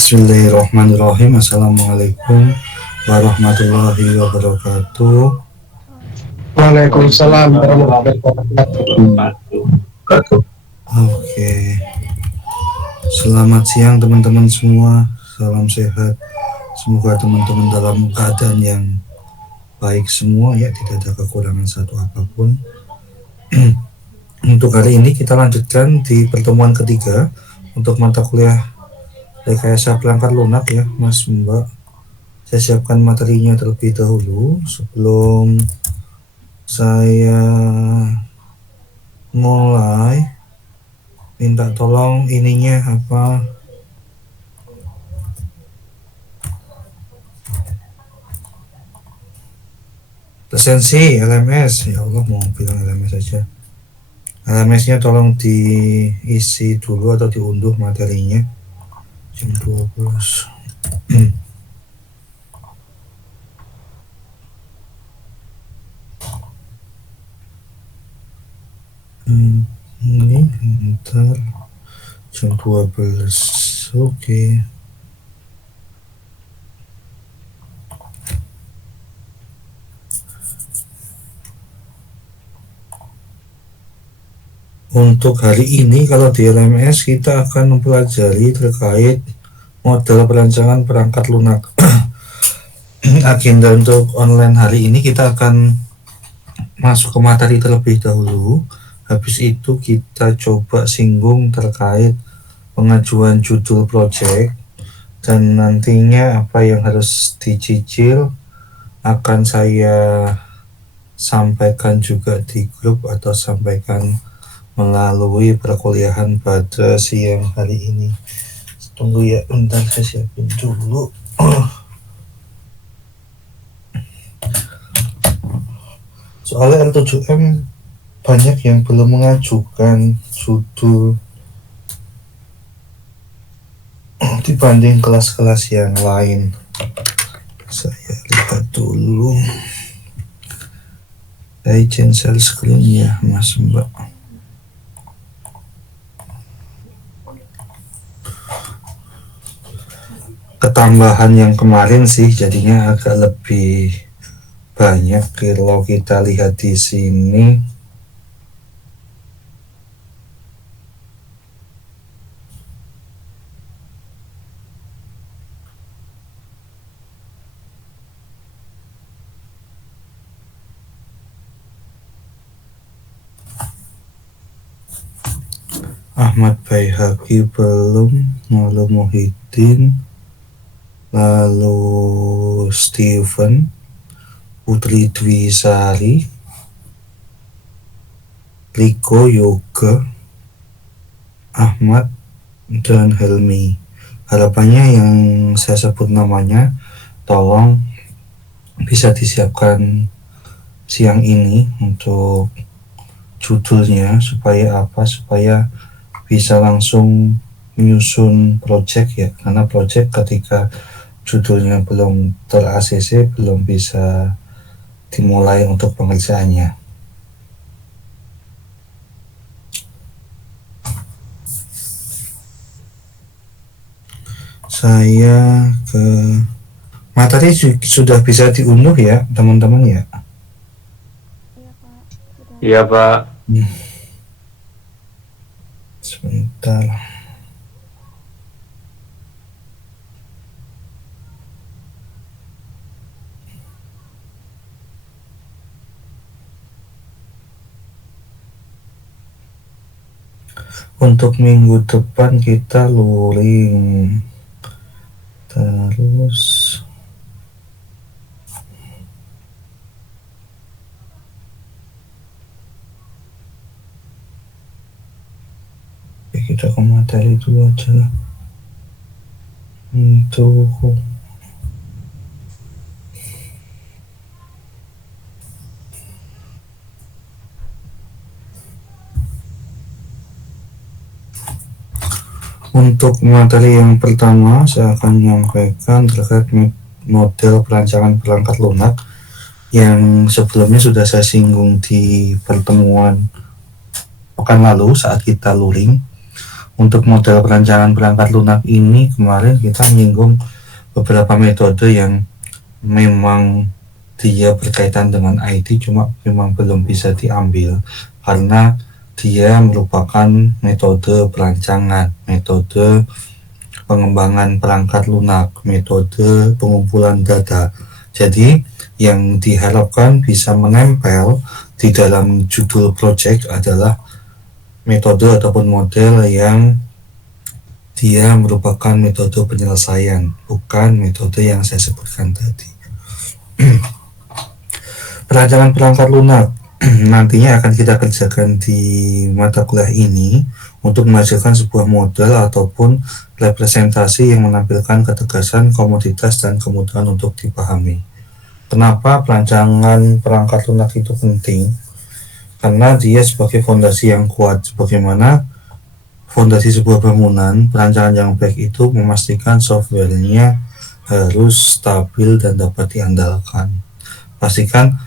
Bismillahirrahmanirrahim. Assalamualaikum warahmatullahi wabarakatuh. Waalaikumsalam warahmatullahi wabarakatuh. Oke, selamat siang teman-teman semua. Salam sehat. Semoga teman-teman dalam keadaan yang baik semua ya, tidak ada kekurangan satu apapun. Untuk hari ini kita lanjutkan di pertemuan ketiga untuk mata kuliah rekayasa perangkat lunak ya, Mas Mbak. Saya siapkan materinya terlebih dahulu sebelum saya mulai. Minta tolong ininya apa, presensi LMS. Ya Allah, mau bilang LMS saja. LMS-nya tolong diisi dulu atau diunduh materinya. Jam 12. Ini ntar jam 12. Oke. Untuk hari ini kalau di LMS kita akan mempelajari terkait model perancangan perangkat lunak. Agenda untuk online hari ini kita akan masuk ke materi terlebih dahulu. Habis itu kita coba singgung terkait pengajuan judul project, dan nantinya apa yang harus dicicil akan saya sampaikan juga di grup atau sampaikan melalui perkuliahan pada siang hari ini. Tunggu ya, bentar saya siapin dulu. Soalnya L7M banyak yang belum mengajukan judul dibanding kelas-kelas yang lain. Saya lihat dulu. Saya cancel screen ya, Mas Mbak. Ketambahan yang kemarin sih jadinya agak lebih banyak. Kalau kita lihat di sini, Ahmad Baihaqi belum, lalu Muhyiddin, lalu Steven, Putri Dwi Sari, Riko Yoga, Ahmad, dan Helmi. Harapannya yang saya sebut namanya tolong bisa disiapkan siang ini untuk judulnya, supaya apa, supaya bisa langsung menyusun project ya, karena project ketika judulnya belum ter-ACC belum bisa dimulai untuk pengerjaannya. Saya ke materi sudah bisa diunduh ya teman-teman ya. Iya Pak. Sebentar. Untuk minggu depan kita luring. Terus kita ke materi dulu aja lah. Untuk materi yang pertama saya akan menyampaikan terkait model perancangan perangkat lunak yang sebelumnya sudah saya singgung di pertemuan pekan lalu saat kita luring. Untuk model perancangan perangkat lunak ini kemarin kita menyinggung beberapa metode yang memang dia berkaitan dengan IT, cuma memang belum bisa diambil karena dia merupakan metode perancangan, metode pengembangan perangkat lunak, metode pengumpulan data. Jadi yang diharapkan bisa menempel di dalam judul project adalah metode ataupun model yang dia merupakan metode penyelesaian, bukan metode yang saya sebutkan tadi. Perancangan perangkat lunak nantinya akan kita kerjakan di mata kuliah ini untuk menghasilkan sebuah model ataupun representasi yang menampilkan ketegasan, komoditas, dan kemudahan untuk dipahami. Kenapa perancangan perangkat lunak itu penting? Karena dia sebagai fondasi yang kuat. Sebagaimana fondasi sebuah bangunan, perancangan yang baik itu memastikan softwarenya harus stabil dan dapat diandalkan. Pastikan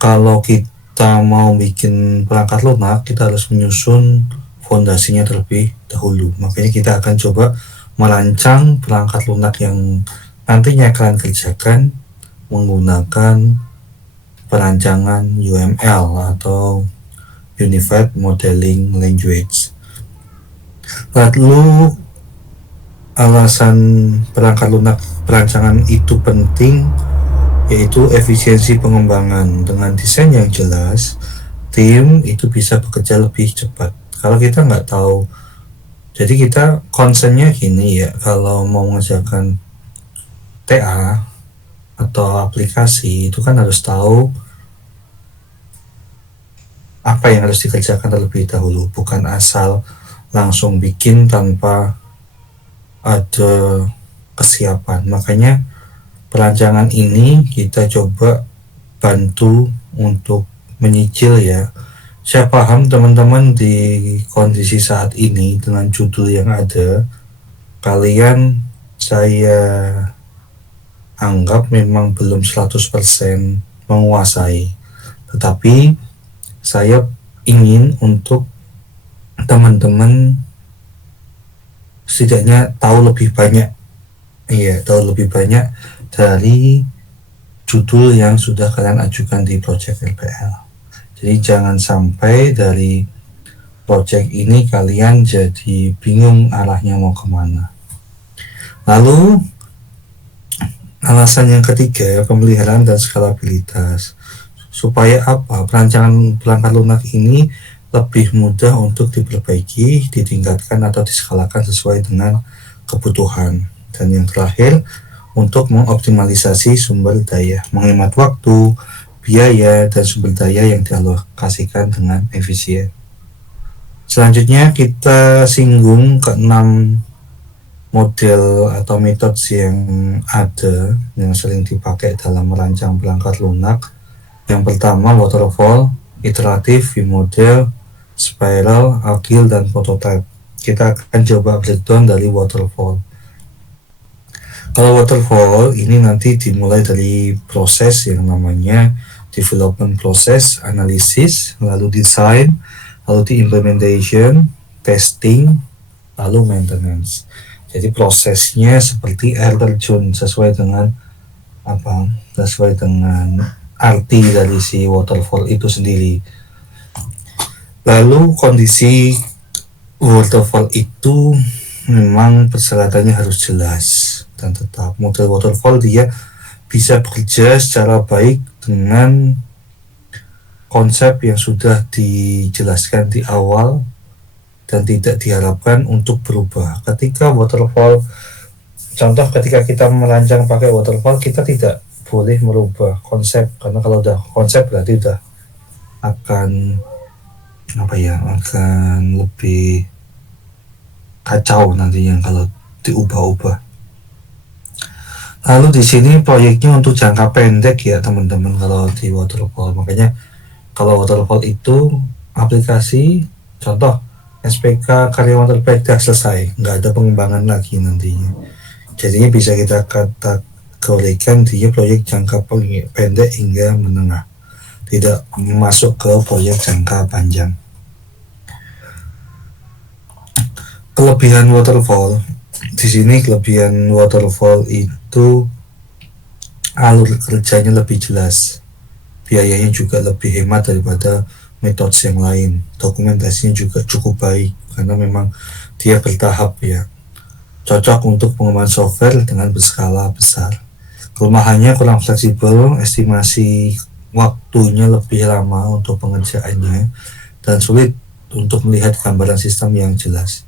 kalau kita mau bikin perangkat lunak, kita harus menyusun fondasinya terlebih dahulu. Makanya kita akan coba merancang perangkat lunak yang nantinya kalian kerjakan menggunakan perancangan UML atau Unified Modeling Language. Lalu alasan perangkat lunak perancangan itu penting yaitu efisiensi pengembangan. Dengan desain yang jelas, tim itu bisa bekerja lebih cepat. Kalau kita nggak tahu, jadi kita concernnya gini ya, kalau mau mengerjakan TA atau aplikasi itu kan harus tahu apa yang harus dikerjakan terlebih dahulu, bukan asal langsung bikin tanpa ada kesiapan. Makanya perancangan ini kita coba bantu untuk menyicil ya. Saya paham teman-teman di kondisi saat ini dengan judul yang ada, kalian saya anggap memang belum 100% menguasai, tetapi saya ingin untuk teman-teman setidaknya tahu lebih banyak dari judul yang sudah kalian ajukan di project LPL. Jadi jangan sampai dari project ini kalian jadi bingung arahnya mau kemana. Lalu alasan yang ketiga, pemeliharaan dan skalabilitas. Supaya apa? Perancangan perangkat lunak ini lebih mudah untuk diperbaiki, ditingkatkan atau diskalakan sesuai dengan kebutuhan. Dan yang terakhir, untuk mengoptimalisasi sumber daya, menghemat waktu, biaya, dan sumber daya yang dialokasikan dengan efisien. Selanjutnya kita singgung ke-6 model atau metode yang ada yang sering dipakai dalam merancang perangkat lunak. Yang pertama waterfall, iteratif, V-model, spiral, agile, dan prototype. Kita akan coba breakdown dari waterfall. Kalau waterfall ini nanti dimulai dari proses yang namanya development process, analisis, lalu design, lalu di implementation, testing, lalu maintenance. Jadi prosesnya seperti air terjun sesuai dengan arti dari si waterfall itu sendiri. Lalu kondisi waterfall itu memang persyaratannya harus jelas dan tetap. Model waterfall dia bisa bekerja secara baik dengan konsep yang sudah dijelaskan di awal dan tidak diharapkan untuk berubah. Ketika kita merancang pakai waterfall, kita tidak boleh merubah konsep, karena kalau udah konsep berarti udah akan lebih kacau nantinya kalau diubah-ubah. Lalu di sini proyeknya untuk jangka pendek ya teman-teman kalau di waterfall. Makanya kalau waterfall itu aplikasi, contoh SPK karyawan terbaik dah selesai, nggak ada pengembangan lagi nantinya. Jadinya bisa kita kategorikan dia proyek jangka pendek hingga menengah, tidak masuk ke proyek jangka panjang. Kelebihan waterfall di sini, kelebihan waterfall itu alur kerjanya lebih jelas, biayanya juga lebih hemat daripada metode yang lain, dokumentasinya juga cukup baik karena memang dia bertahap ya, cocok untuk pengembangan software dengan berskala besar. Kelemahannya kurang fleksibel, estimasi waktunya lebih lama untuk pengerjaannya, dan sulit untuk melihat gambaran sistem yang jelas.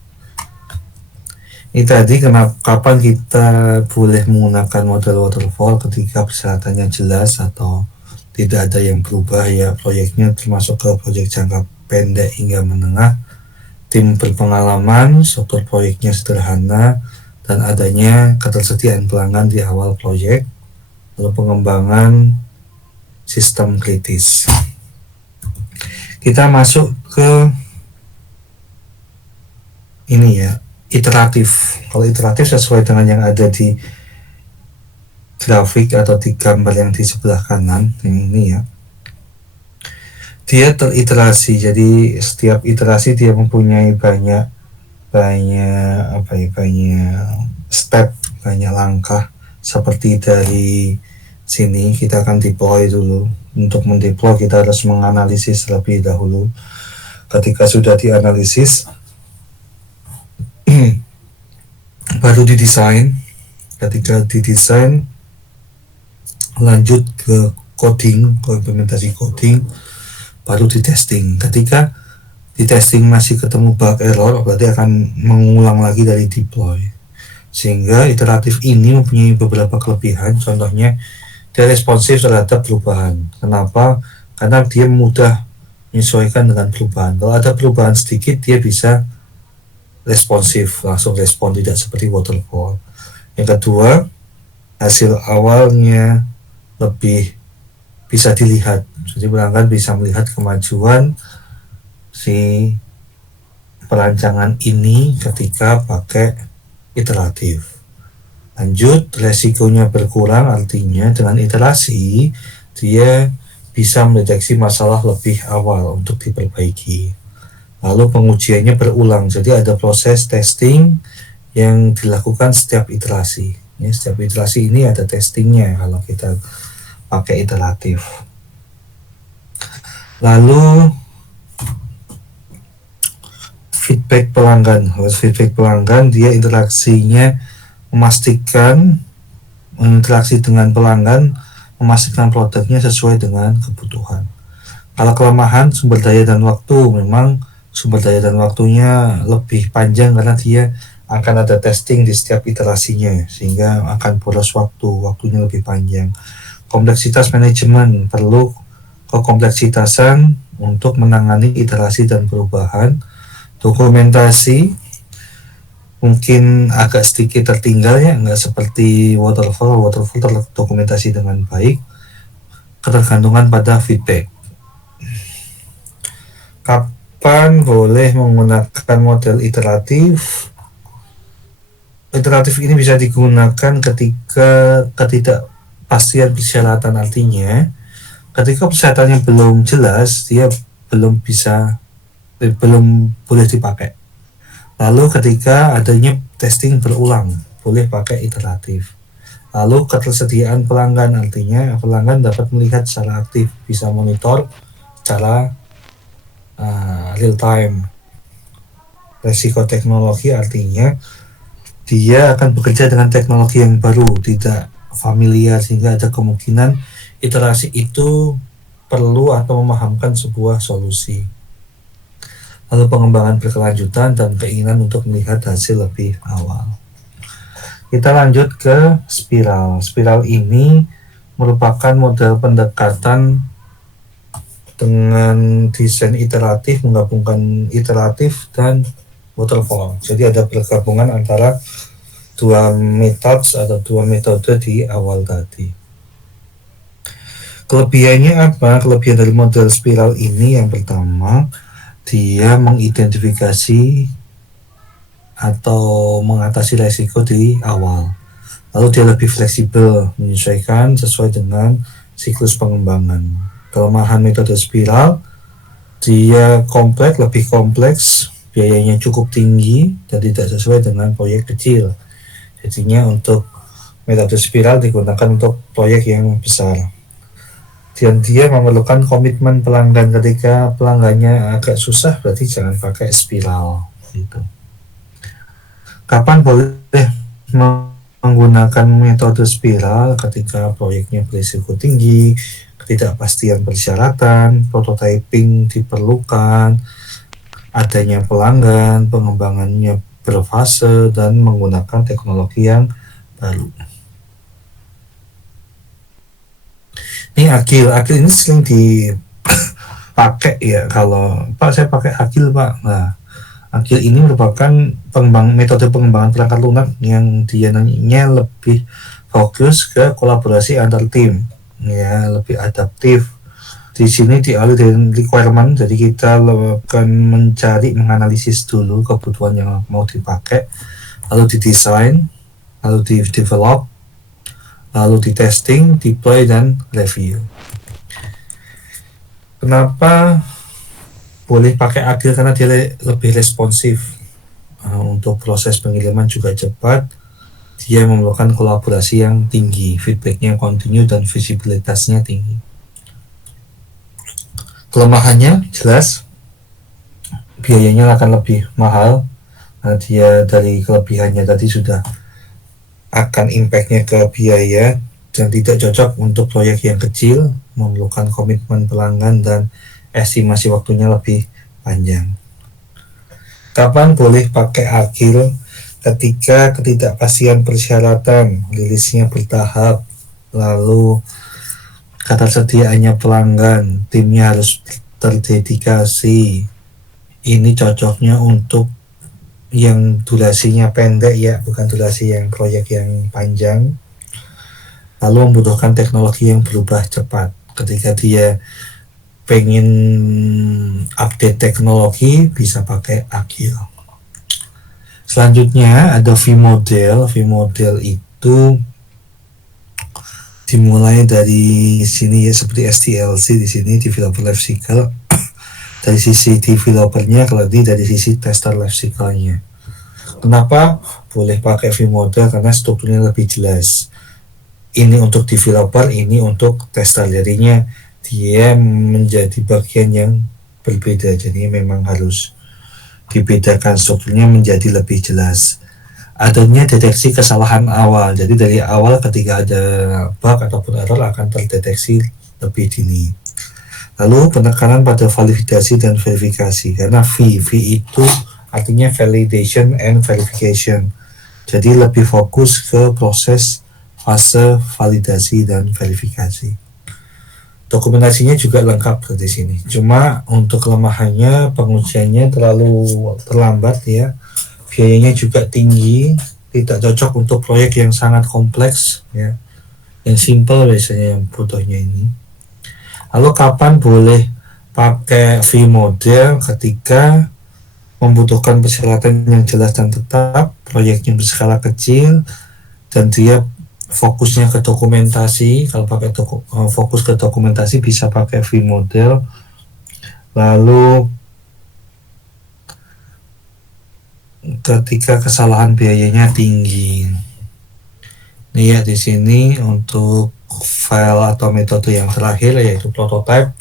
Ini tadi kapan kita boleh menggunakan model waterfall ketika persyaratannya jelas atau tidak ada yang berubah ya, proyeknya termasuk ke proyek jangka pendek hingga menengah, tim berpengalaman, struktur proyeknya sederhana, dan adanya ketersediaan pelanggan di awal proyek, lalu pengembangan sistem kritis. Kita masuk ke ini ya, iteratif. Kalau iteratif sesuai dengan yang ada di grafik atau di gambar yang di sebelah kanan ini ya, dia teriterasi. Jadi setiap iterasi dia mempunyai banyak step, banyak langkah. Seperti dari sini kita akan deploy dulu. Untuk mendeploy kita harus menganalisis terlebih dahulu. Ketika sudah dianalisis baru didesain. Ketika didesain lanjut ke coding, ke implementasi coding, baru di testing. Ketika di testing masih ketemu bug error, berarti akan mengulang lagi dari deploy. Sehingga iteratif ini mempunyai beberapa kelebihan. Contohnya dia responsif terhadap perubahan. Kenapa? Karena dia mudah menyesuaikan dengan perubahan. Kalau ada perubahan sedikit, dia bisa responsif, langsung respon, tidak seperti waterfall. Yang kedua, hasil awalnya lebih bisa dilihat. Jadi pelanggan bisa melihat kemajuan si perancangan ini ketika pakai iteratif. Lanjut, resikonya berkurang, artinya dengan iterasi dia bisa mendeteksi masalah lebih awal untuk diperbaiki. Lalu pengujiannya berulang, jadi ada proses testing yang dilakukan setiap iterasi. Ya, setiap iterasi ini ada testingnya kalau kita pakai iteratif. Lalu feedback pelanggan. Feedback pelanggan dia interaksinya memastikan interaksi dengan pelanggan, memastikan produknya sesuai dengan kebutuhan. Kalau kelemahan sumber daya dan waktu, memang sumber daya dan waktunya lebih panjang karena dia akan ada testing di setiap iterasinya, sehingga akan boros waktunya lebih panjang. Kompleksitas manajemen, perlu kekompleksitasan untuk menangani iterasi dan perubahan. Dokumentasi mungkin agak sedikit tertinggal ya, nggak seperti waterfall terdokumentasi dengan baik. Ketergantungan pada feedback. Kapan boleh menggunakan model iteratif? Iteratif ini bisa digunakan ketika ketidakpastian persyaratan, artinya ketika persyaratannya belum jelas, dia belum boleh dipakai. Lalu ketika adanya testing berulang, boleh pakai iteratif. Lalu ketersediaan pelanggan, artinya pelanggan dapat melihat secara aktif, bisa monitor secara real time. Resiko teknologi, artinya dia akan bekerja dengan teknologi yang baru, tidak familiar, sehingga ada kemungkinan iterasi itu perlu atau memahamkan sebuah solusi. Lalu pengembangan berkelanjutan dan keinginan untuk melihat hasil lebih awal. Kita lanjut ke spiral. Spiral ini merupakan model pendekatan dengan desain iteratif, menggabungkan iteratif dan waterfall. Jadi ada pergabungan antara dua metode di awal tadi. Kelebihannya apa? Kelebihan dari model spiral ini yang pertama, dia mengidentifikasi atau mengatasi resiko di awal. Lalu dia lebih fleksibel, menyesuaikan sesuai dengan siklus pengembangan. Kelemahan metode spiral, dia lebih kompleks, biayanya cukup tinggi dan tidak sesuai dengan proyek kecil. Jadinya untuk metode spiral digunakan untuk proyek yang besar. Dan dia memerlukan komitmen pelanggan. Ketika pelanggannya agak susah, berarti jangan pakai spiral gitu. Kapan boleh menggunakan metode spiral? Ketika proyeknya berisiko tinggi, ketidakpastian persyaratan, prototyping diperlukan, adanya pelanggan, pengembangannya berfase, dan menggunakan teknologi yang baru. Ini agil ini sering dipakai ya. Kalau Pak saya pakai agil Pak. Nah, agil ini merupakan metode pengembangan perangkat lunak yang dia lebih fokus ke kolaborasi antar tim, ya, lebih adaptif. Di sini dialih dari requirement, jadi kita akan menganalisis dulu kebutuhan yang mau dipakai, lalu didesain, lalu di-develop, lalu di testing, deploy, dan review. Kenapa boleh pakai agil? Karena dia lebih responsif. Untuk proses pengiriman juga cepat. Dia memerlukan kolaborasi yang tinggi, feedbacknya kontinu, dan visibilitasnya tinggi. Kelemahannya jelas, biayanya akan lebih mahal. Nah, dia dari kelebihannya tadi sudah akan impactnya ke biaya dan tidak cocok untuk proyek yang kecil, memerlukan komitmen pelanggan dan estimasi waktunya lebih panjang. Kapan boleh pakai agil? Ketika ketidakpastian persyaratan, rilisnya bertahap, lalu ketersediaannya pelanggan, timnya harus terdedikasi. Ini cocoknya untuk yang durasinya pendek ya, bukan durasi yang proyek yang panjang. Lalu membutuhkan teknologi yang berubah cepat. Ketika dia pengen update teknologi, bisa pakai agil. Selanjutnya ada V-model. V-model itu dimulai dari sini ya, seperti SDLC di sini, developer life cycle. Dari sisi developernya, kalau ini dari sisi tester life cycle-nya. Kenapa boleh pakai V-model? Karena strukturnya lebih jelas. Ini untuk developer, ini untuk tester. Jadinya dia menjadi bagian yang berbeda. Jadi memang harus dibedakan, strukturnya menjadi lebih jelas. Adanya deteksi kesalahan awal. Jadi dari awal ketika ada bug ataupun error akan terdeteksi lebih dini. Lalu penekanan pada validasi dan verifikasi, karena V itu artinya validation and verification. Jadi lebih fokus ke proses fase validasi dan verifikasi. Dokumentasinya juga lengkap di sini. Cuma untuk kelemahannya, pengujiannya terlalu terlambat ya. Biayanya juga tinggi, tidak cocok untuk proyek yang sangat kompleks ya. Yang simple biasanya yang butuhnya ini. Lalu kapan boleh pakai V-model? Ketika membutuhkan persyaratan yang jelas dan tetap, proyeknya berskala kecil, dan dia fokusnya ke dokumentasi. Kalau pakai fokus ke dokumentasi bisa pakai V-model. Lalu ketika kesalahan biayanya tinggi. Ini ya di sini untuk file atau metode yang terakhir yaitu prototype,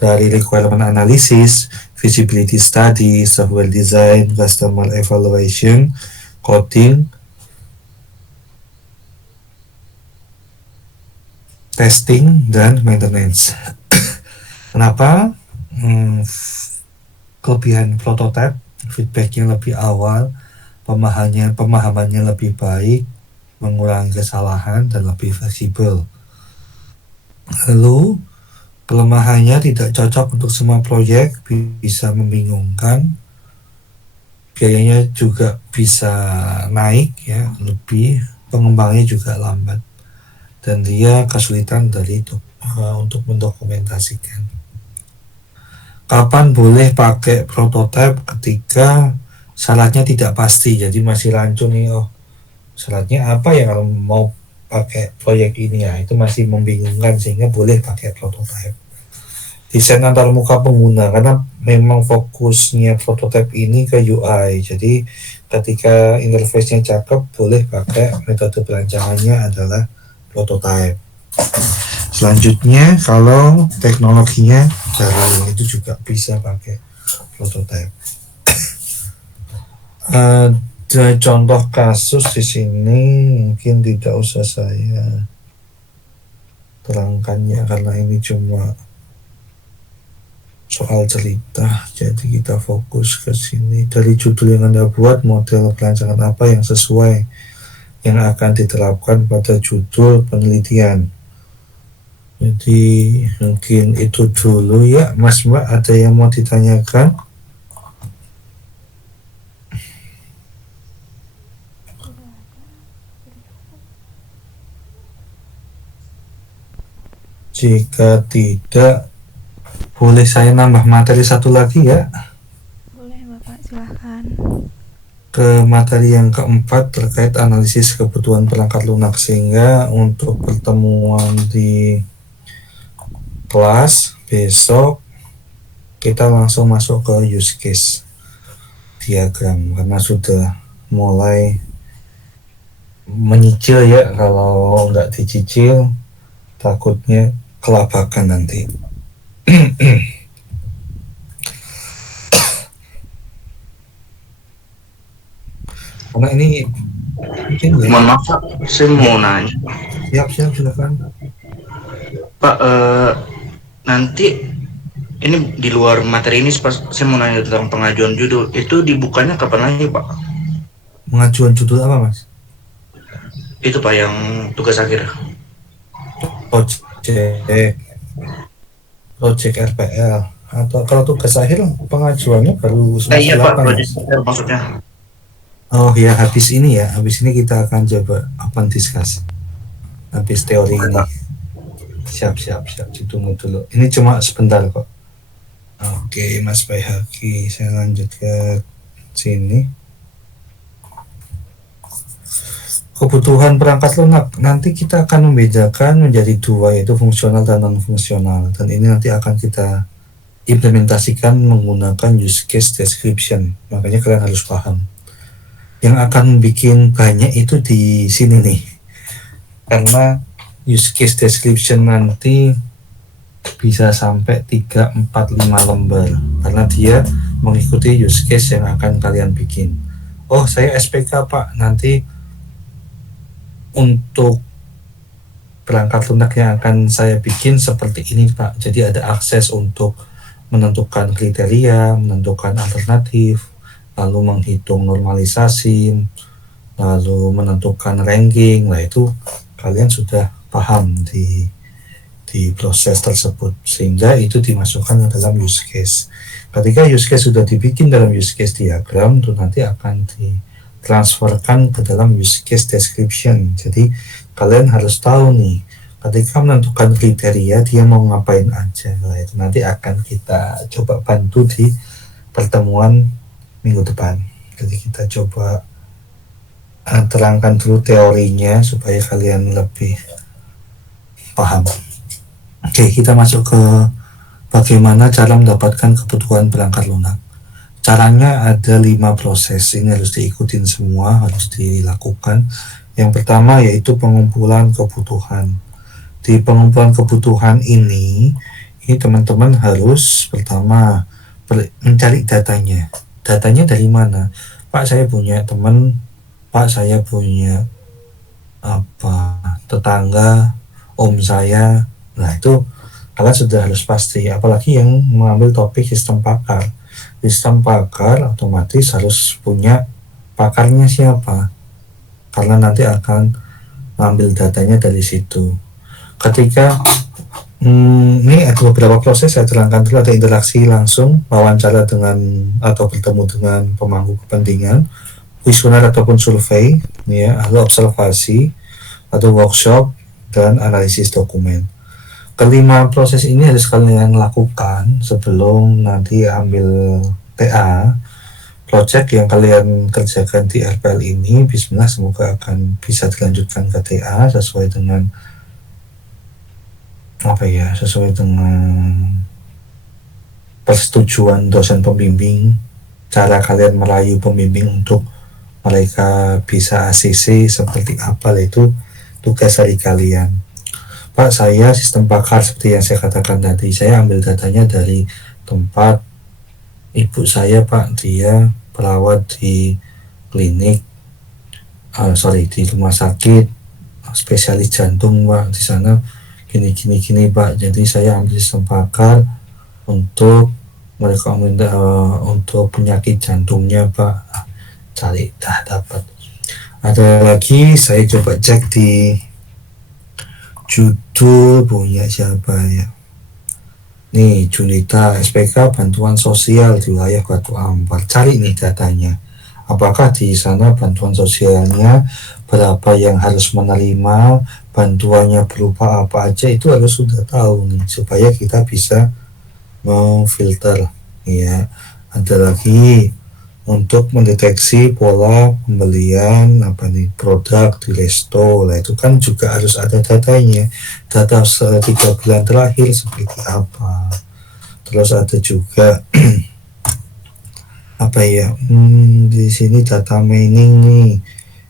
dari requirement analysis, feasibility study, software design, customer evaluation, coding, testing, dan maintenance. Kenapa? Kelebihan prototype, feedbacknya lebih awal, pemahamannya lebih baik, mengurangi kesalahan, dan lebih fleksibel. Lalu kelemahannya tidak cocok untuk semua proyek, bisa membingungkan, biayanya juga bisa naik ya, lebih, pengembangnya juga lambat, dan dia kesulitan untuk mendokumentasikan. Kapan boleh pakai prototype? Ketika syaratnya tidak pasti, jadi masih rancu nih, syaratnya apa ya kalau mau pakai proyek ini ya, itu masih membingungkan, sehingga boleh pakai prototype. desain antar muka pengguna, karena memang fokusnya prototype ini ke UI. Jadi ketika interface-nya cakep, boleh pakai metode perancangannya adalah prototype. Selanjutnya kalau teknologinya jalan, itu juga bisa pakai prototype. Ada contoh kasus di sini, mungkin tidak usah saya terangkannya karena ini cuma soal cerita. Jadi kita fokus ke sini. Dari judul yang Anda buat, model perancangan apa yang sesuai yang akan diterapkan pada judul penelitian. Jadi mungkin itu dulu ya, Mas Mbak, ada yang mau ditanyakan? Jika tidak, boleh saya nambah materi satu lagi ya? Boleh Bapak, silahkan. Ke materi yang keempat terkait analisis kebutuhan perangkat lunak, sehingga untuk pertemuan di kelas besok kita langsung masuk ke use case diagram karena sudah mulai menyicil ya. Kalau nggak dicicil takutnya kelabakan nanti. Karena ini mungkin ya. Mohon maaf Pak, saya mau nanya. Siap, silakan. Pak, nanti ini di luar materi ini saya mau nanya tentang pengajuan judul. Itu dibukanya kapan lagi Pak? Pengajuan judul apa Mas? Itu Pak yang tugas akhir. Project RPL, atau kalau tugas akhir pengajuannya baru semester Iya Pak, 8 project akhir maksudnya. Oh ya, habis ini kita akan coba open discuss habis teori ini. Siap, ditunggu dulu, ini cuma sebentar kok. Oke Mas Baihaki, saya lanjut ke sini. Kebutuhan perangkat lunak nanti kita akan membedakan menjadi dua, yaitu fungsional dan non fungsional, dan ini nanti akan kita implementasikan menggunakan use case description. Makanya kalian harus paham. Yang akan bikin banyak itu di sini nih, karena use case description nanti bisa sampai 3, 4, 5 lembar karena dia mengikuti use case yang akan kalian bikin. Oh, saya SPK Pak, nanti untuk perangkat lunak yang akan saya bikin seperti ini Pak. Jadi ada akses untuk menentukan kriteria, menentukan alternatif, lalu menghitung normalisasi, lalu menentukan ranking. Nah, itu kalian sudah paham di proses tersebut, sehingga itu dimasukkan ke dalam use case. Ketika use case sudah dibikin dalam use case diagram, itu nanti akan ditransferkan ke dalam use case description. Jadi kalian harus tahu nih, ketika menentukan kriteria dia mau ngapain aja. Nah, itu nanti akan kita coba bantu di pertemuan minggu depan. Jadi kita coba terangkan dulu teorinya supaya kalian lebih paham. Oke, kita masuk ke bagaimana cara mendapatkan kebutuhan perangkat lunak. Caranya ada 5 proses, ini harus diikutin semua, harus dilakukan. Yang pertama yaitu pengumpulan kebutuhan. Di pengumpulan kebutuhan ini teman-teman harus pertama mencari datanya. Datanya dari mana? Pak, saya punya teman, Pak, saya punya tetangga, om saya. Nah, itu kalian sudah harus pasti, apalagi yang mengambil topik sistem pakar. Sistem pakar otomatis harus punya pakarnya siapa, karena nanti akan mengambil datanya dari situ. Ketika ini ada beberapa proses, saya terangkan dulu. Ada interaksi langsung, wawancara dengan atau bertemu dengan pemangku kepentingan, kuesioner ataupun survei, ya, lalu observasi, atau workshop, dan analisis dokumen. Kelima proses ini harus kalian lakukan sebelum nanti ambil TA. Project yang kalian kerjakan di RPL ini, bismillah, semoga akan bisa dilanjutkan ke TA sesuai dengan sesuai dengan persetujuan dosen pembimbing, cara kalian merayu pembimbing untuk mereka bisa ACC seperti apa, itu tugas dari kalian. Pak, saya sistem pakar seperti yang saya katakan tadi, saya ambil datanya dari tempat ibu saya Pak, dia perawat di klinik, di rumah sakit spesialis jantung Pak, di sana gini Pak. Jadi saya ambil sistem pakar untuk untuk penyakit jantungnya Pak, cari dapat. Ada lagi saya coba cek di judul punya siapa ya, nih Junita SPK bantuan sosial di wilayah Batu Ampar, cari nih datanya, apakah di sana bantuan sosialnya berapa yang harus menerima, bantuannya berupa apa aja, itu harus sudah tahu nih supaya kita bisa memfilter ya. Ada lagi untuk mendeteksi pola pembelian produk di resto, lah itu kan juga harus ada datanya, data 3 bulan terakhir seperti apa. Terus ada juga di sini data mining nih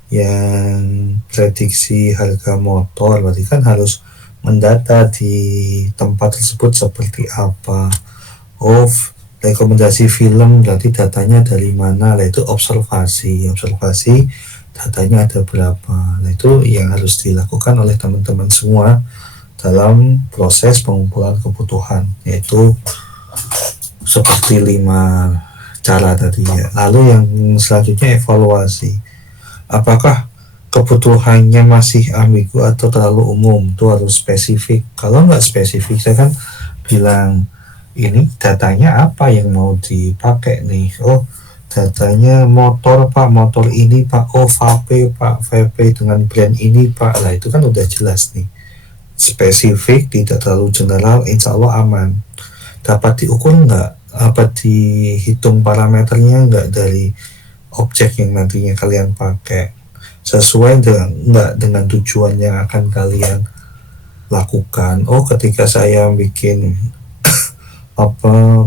yang prediksi harga motor, berarti kan harus mendata di tempat tersebut seperti apa. Rekomendasi film, berarti datanya dari mana, lah itu observasi datanya ada berapa. Nah itu yang harus dilakukan oleh teman-teman semua dalam proses pengumpulan kebutuhan, yaitu seperti 5 cara tadi ya. Lalu yang selanjutnya evaluasi, apakah kebutuhannya masih ambigu atau terlalu umum, itu harus spesifik. Kalau nggak spesifik, saya kan bilang ini datanya apa yang mau dipakai nih, datanya motor Pak, motor ini Pak, vape Pak, vape dengan brand ini Pak, lah itu kan udah jelas nih, spesifik, tidak terlalu general, insya Allah aman. Dapat diukur nggak, apa dihitung parameternya nggak dari objek yang nantinya kalian pakai, sesuai dengan tujuan yang akan kalian lakukan. Ketika saya bikin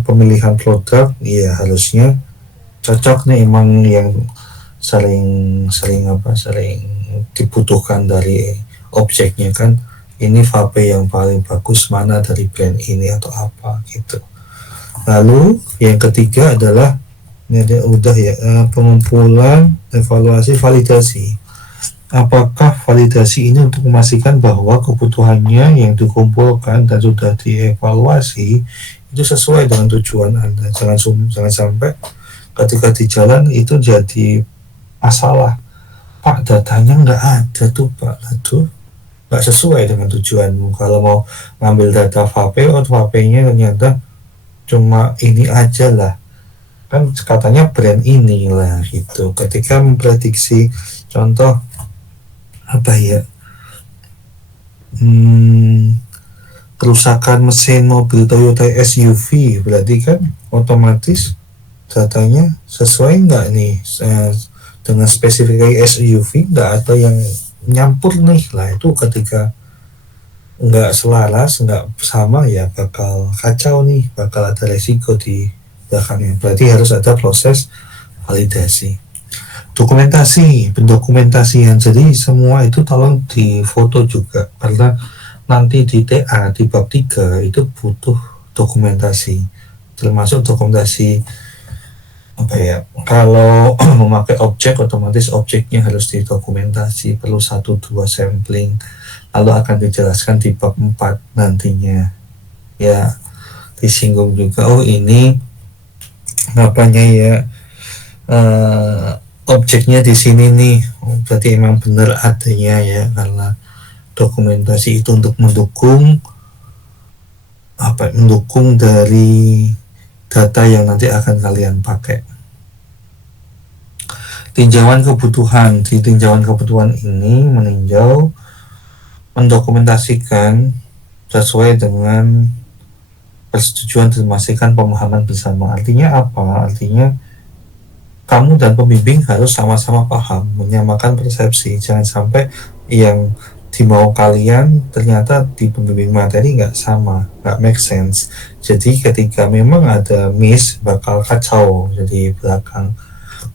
pemilihan produk, ya harusnya cocok nih emang yang sering dibutuhkan dari objeknya kan, ini vape yang paling bagus mana dari brand ini atau apa gitu. Lalu yang ketiga adalah pengumpulan, evaluasi, validasi. Apakah validasi ini untuk memastikan bahwa kebutuhannya yang dikumpulkan dan sudah dievaluasi itu sesuai dengan tujuan Anda. Jangan sampai ketika di jalan itu jadi masalah. Pak, datanya nggak ada tuh Pak, itu nggak sesuai dengan tujuanmu. Kalau mau ngambil data vape, vape-nya ternyata cuma ini aja lah, kan katanya brand ini lah gitu. Ketika memprediksi, contoh kerusakan mesin mobil Toyota SUV, berarti kan otomatis datanya sesuai nggak nih dengan spesifikasi SUV, nggak ada yang nyampur nih, lah itu ketika nggak selaras, nggak sama, ya bakal kacau nih, bakal ada resiko di belakangnya. Berarti harus ada proses validasi. Dokumentasi, pendokumentasian, jadi semua itu tolong difoto juga, karena nanti di TA di bab 3 itu butuh dokumentasi, termasuk dokumentasi kalau memakai objek, otomatis objeknya harus didokumentasi, perlu 1-2 sampling, lalu akan dijelaskan di bab 4 nantinya ya, disinggung juga ini objeknya di sini nih, berarti emang benar adanya ya, karena dokumentasi itu untuk mendukung dari data yang nanti akan kalian pakai. Tinjauan kebutuhan, di tinjauan kebutuhan ini mendokumentasikan sesuai dengan persetujuan dan memastikan pemahaman bersama. Artinya apa? Artinya kamu dan pembimbing harus sama-sama paham, menyamakan persepsi. Jangan sampai yang di mau kalian ternyata di pembimbing materi nggak sama, nggak make sense. Jadi ketika memang ada miss bakal kacau. Jadi belakang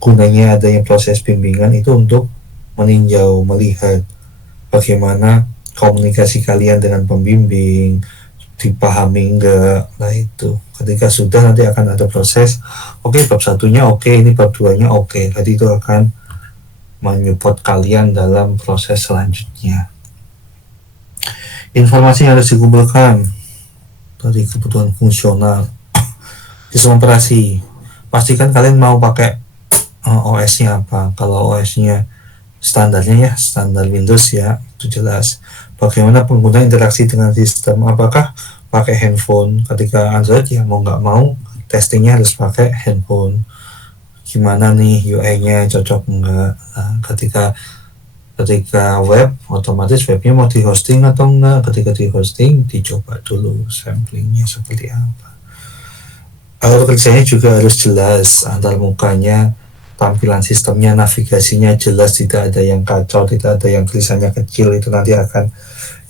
gunanya adanya proses bimbingan itu untuk meninjau, melihat bagaimana komunikasi kalian dengan pembimbing, dipahami enggak. Nah itu ketika sudah nanti akan ada proses, oke, bab satunya oke, ini bab 2-nya oke. Jadi itu akan menyupport kalian dalam proses selanjutnya. Informasi yang harus dikumpulkan dari kebutuhan fungsional sistem operasi, pastikan kalian mau pakai OS-nya apa. Kalau OS-nya standarnya ya standar Windows ya, itu jelas. Bagaimana pengguna interaksi dengan sistem, apakah pakai handphone. Ketika Android ya mau nggak mau testingnya harus pakai handphone. Gimana nih UI-nya cocok enggak. Nah, ketika web, otomatis webnya mau di hosting atau enggak. Ketika di hosting dicoba dulu samplingnya seperti apa. Alur kerjanya juga harus jelas, antar mukanya, tampilan sistemnya, navigasinya jelas, tidak ada yang kacau, tidak ada yang tulisannya kecil. Itu nanti akan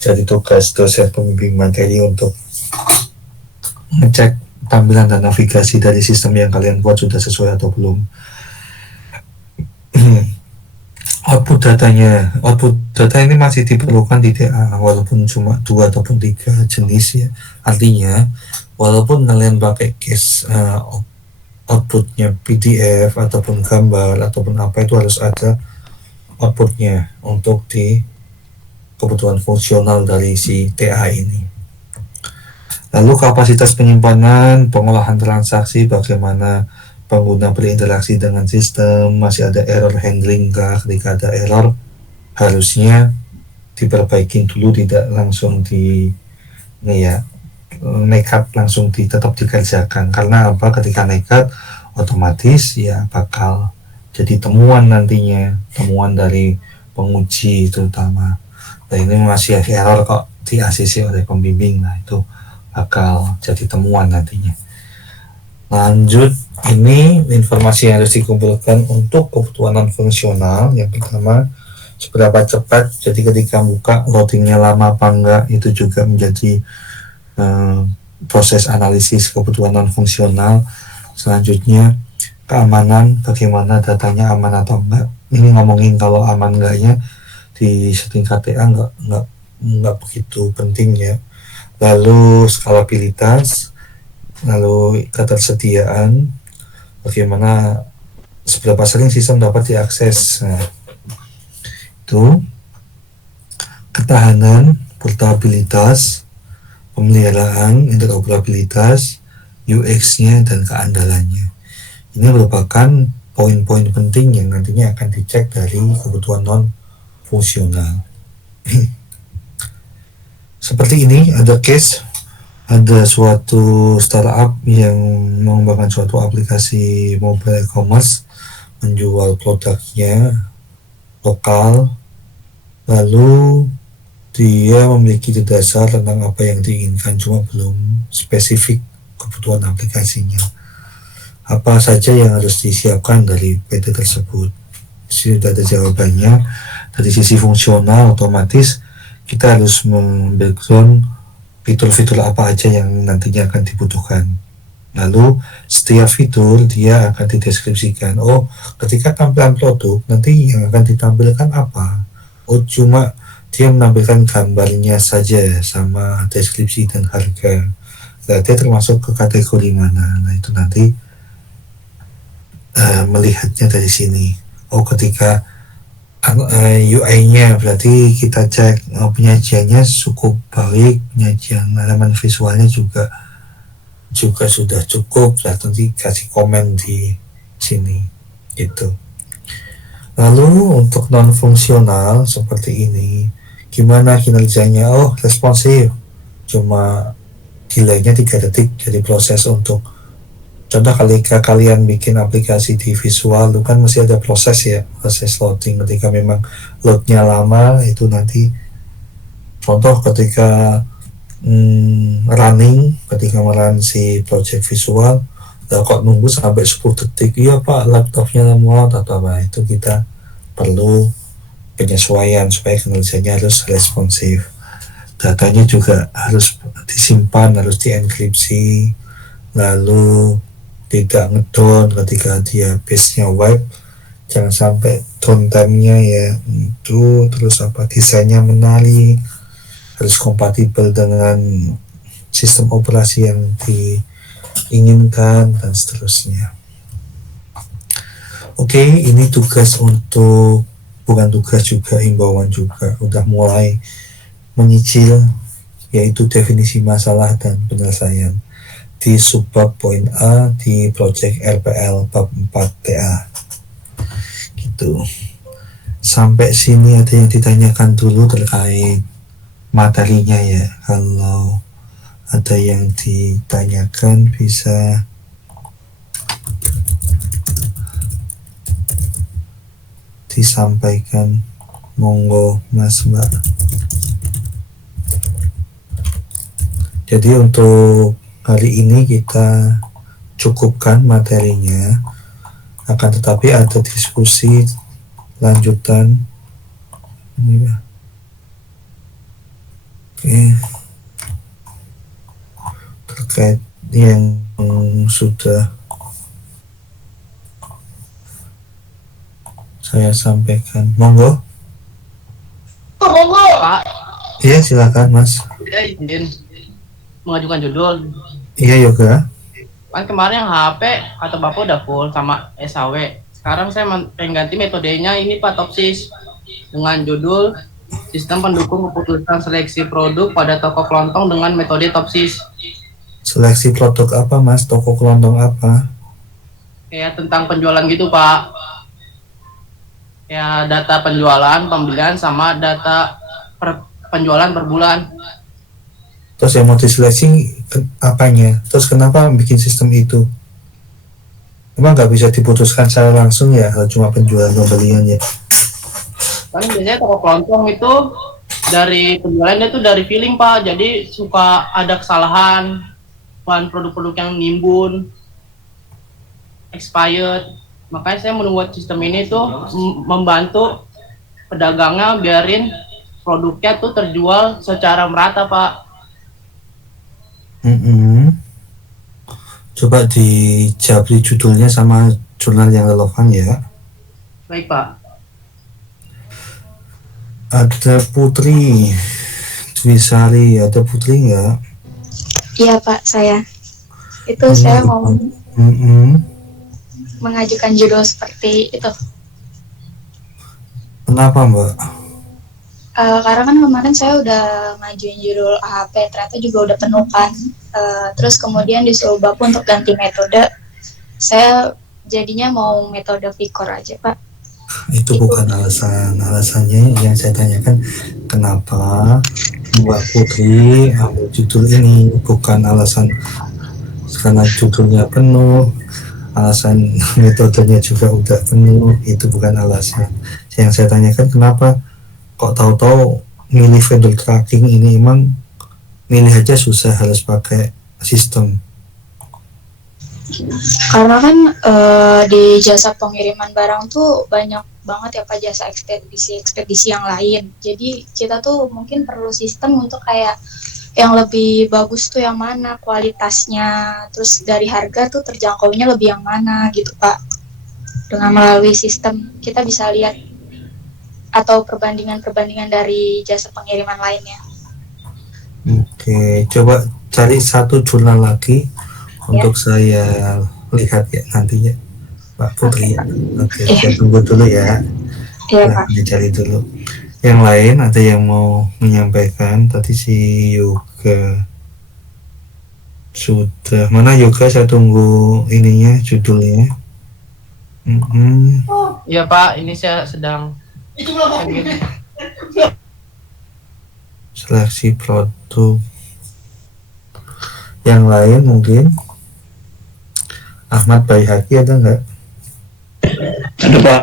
jadi tugas dosen pembimbing materi untuk ngecek tampilan dan navigasi dari sistem yang kalian buat sudah sesuai atau belum. Output data ini masih diperlukan di DA, walaupun cuma 2 ataupun 3 jenis ya. Artinya walaupun kalian pakai case outputnya PDF ataupun gambar ataupun apa, itu harus ada outputnya untuk di kebutuhan fungsional dari si TA ini. Lalu kapasitas penyimpanan, pengolahan transaksi, bagaimana pengguna berinteraksi dengan sistem, masih ada error handling kah. Ketika ada error harusnya diperbaikin dulu, tidak langsung nekat langsung tetap dikerjakan. Karena apa? Ketika nekat otomatis ya bakal jadi temuan nantinya, temuan dari penguji terutama. Nah ini masih error kok di ACC oleh pembimbing, nah itu bakal jadi temuan nantinya. Lanjut, ini informasi yang harus dikumpulkan untuk kebutuhan non fungsional. Yang pertama, seberapa cepat, jadi ketika buka loadingnya lama apa enggak, itu juga menjadi proses analisis kebutuhan non fungsional. Selanjutnya, keamanan, bagaimana datanya aman atau enggak. Ini ngomongin kalau aman enggaknya di setingkat TA enggak begitu penting ya. Lalu skalabilitas, lalu ketersediaan, bagaimana seberapa sering sistem dapat diakses. Nah, itu ketahanan, portabilitas, pemeliharaan, interoperabilitas, UX-nya, dan keandalannya. Ini merupakan poin-poin penting yang nantinya akan dicek dari kebutuhan non-fungsional. Seperti ini, ada case, ada suatu startup yang mengembangkan suatu aplikasi mobile e-commerce, menjual produknya lokal, lalu dia memiliki dasar tentang apa yang diinginkan, cuma belum spesifik kebutuhan aplikasinya. Apa saja yang harus disiapkan dari PT tersebut? Sudah ada jawabannya. Dari sisi fungsional, otomatis kita harus membackground fitur-fitur apa aja yang nantinya akan dibutuhkan. Lalu setiap fitur dia akan dideskripsikan. Oh, ketika tampilan produk nanti yang akan ditampilkan apa? Oh, cuma dia menampilkan gambarnya saja sama deskripsi dan harga. Nah, dia termasuk ke kategori mana? Nah, itu nanti melihatnya dari sini. Oh, ketika UI-nya berarti kita cek penyajiannya cukup baik, penyajian elemen visualnya juga sudah cukup, nanti kasih komen di sini gitu. Lalu untuk non fungsional seperti ini, gimana kinerjanya? Oh, responsif, cuma delaynya 3 detik. Jadi proses untuk contoh ketika kalian bikin aplikasi di visual itu kan masih ada proses ya, proses loading. Ketika memang loadnya lama, itu nanti contoh ketika running, ketika merun si project visual, kok nunggu sampai 10 detik, iya pak laptopnya lemot atau apa, itu kita perlu penyesuaian supaya kinerjanya harus responsif. Datanya juga harus disimpan, harus dienkripsi, lalu tidak ngedon ketika dia base-nya web, jangan sampai downtime-nya ya itu, terus desainnya menarik, harus kompatibel dengan sistem operasi yang diinginkan dan seterusnya. Oke, ini tugas untuk, bukan tugas juga, himbauan juga, udah mulai menyicil, yaitu definisi masalah dan penyelesaian di subbab poin A di project RPL bab 4 TA gitu. Sampai sini ada yang ditanyakan dulu terkait materinya ya? Kalau ada yang ditanyakan bisa disampaikan, monggo Mas Mbak. Jadi untuk hari ini kita cukupkan materinya, akan tetapi ada diskusi lanjutan. Oke, terkait yang sudah saya sampaikan, monggo. Monggo Pak. Iya silakan Mas. Saya izin mengajukan judul. Iya Yoga. Kan kemarin yang HP kata Bapak udah full sama SAW. Sekarang saya pengen ganti metodenya ini Pak, Topsis, dengan judul Sistem Pendukung Keputusan Seleksi Produk pada Toko Kelontong dengan metode Topsis. Seleksi produk apa Mas? Toko kelontong apa? Kayak tentang penjualan gitu Pak. Ya data penjualan, pembelian sama data penjualan per bulan. Terus yang mau diseleksi apanya? Terus kenapa bikin sistem itu? Emang nggak bisa diputuskan secara langsung ya, kalau cuma penjualan pembelian ya? Kan biasanya toko kelontong itu dari penjualannya itu dari feeling Pak, jadi suka ada kesalahan, bahan produk-produk yang nimbun, expired. Makanya saya membuat sistem ini tuh membantu pedagangnya biarin produknya tuh terjual secara merata Pak. Coba dijabri judulnya sama jurnal yang relevan ya. Baik Pak. Ada Putri Dwisari, ada Putri nggak? Iya Pak, saya. Itu saya mau mengajukan judul seperti itu. Kenapa Mbak? Karena kan kemarin saya udah ngajuin judul AHP, ternyata juga udah penuh kan. Terus kemudian disuruh Bapak untuk ganti metode. Saya jadinya mau metode Vicor aja Pak. Itu bukan alasan. Alasannya yang saya tanyakan, kenapa Mbak Putri ambil judul ini, bukan alasan karena judulnya penuh, alasan metodenya juga udah penuh, itu bukan alasan. Yang saya tanyakan, kenapa kok tahu-tahu milih vendor tracking ini, emang milih aja susah, harus pakai sistem. Karena kan di jasa pengiriman barang tuh banyak banget ya Pak, jasa ekspedisi yang lain. Jadi kita tuh mungkin perlu sistem untuk kayak yang lebih bagus tuh yang mana kualitasnya, terus dari harga tuh terjangkaunya lebih yang mana gitu Pak. Dengan melalui sistem kita bisa lihat atau perbandingan dari jasa pengiriman lainnya. Oke, coba cari satu jurnal lagi untuk saya lihat ya nantinya, Pak Putri. Oke, saya tunggu dulu ya. Iya Pak. Dicari dulu. Yang lain ada yang mau menyampaikan? Tadi si Yoga sudah. Mana Yoga? Saya tunggu ininya, judulnya. Iya Pak, ini saya sedang seleksi produk. Yang lain mungkin Ahmad Baihaqi ada nggak? Ada Pak.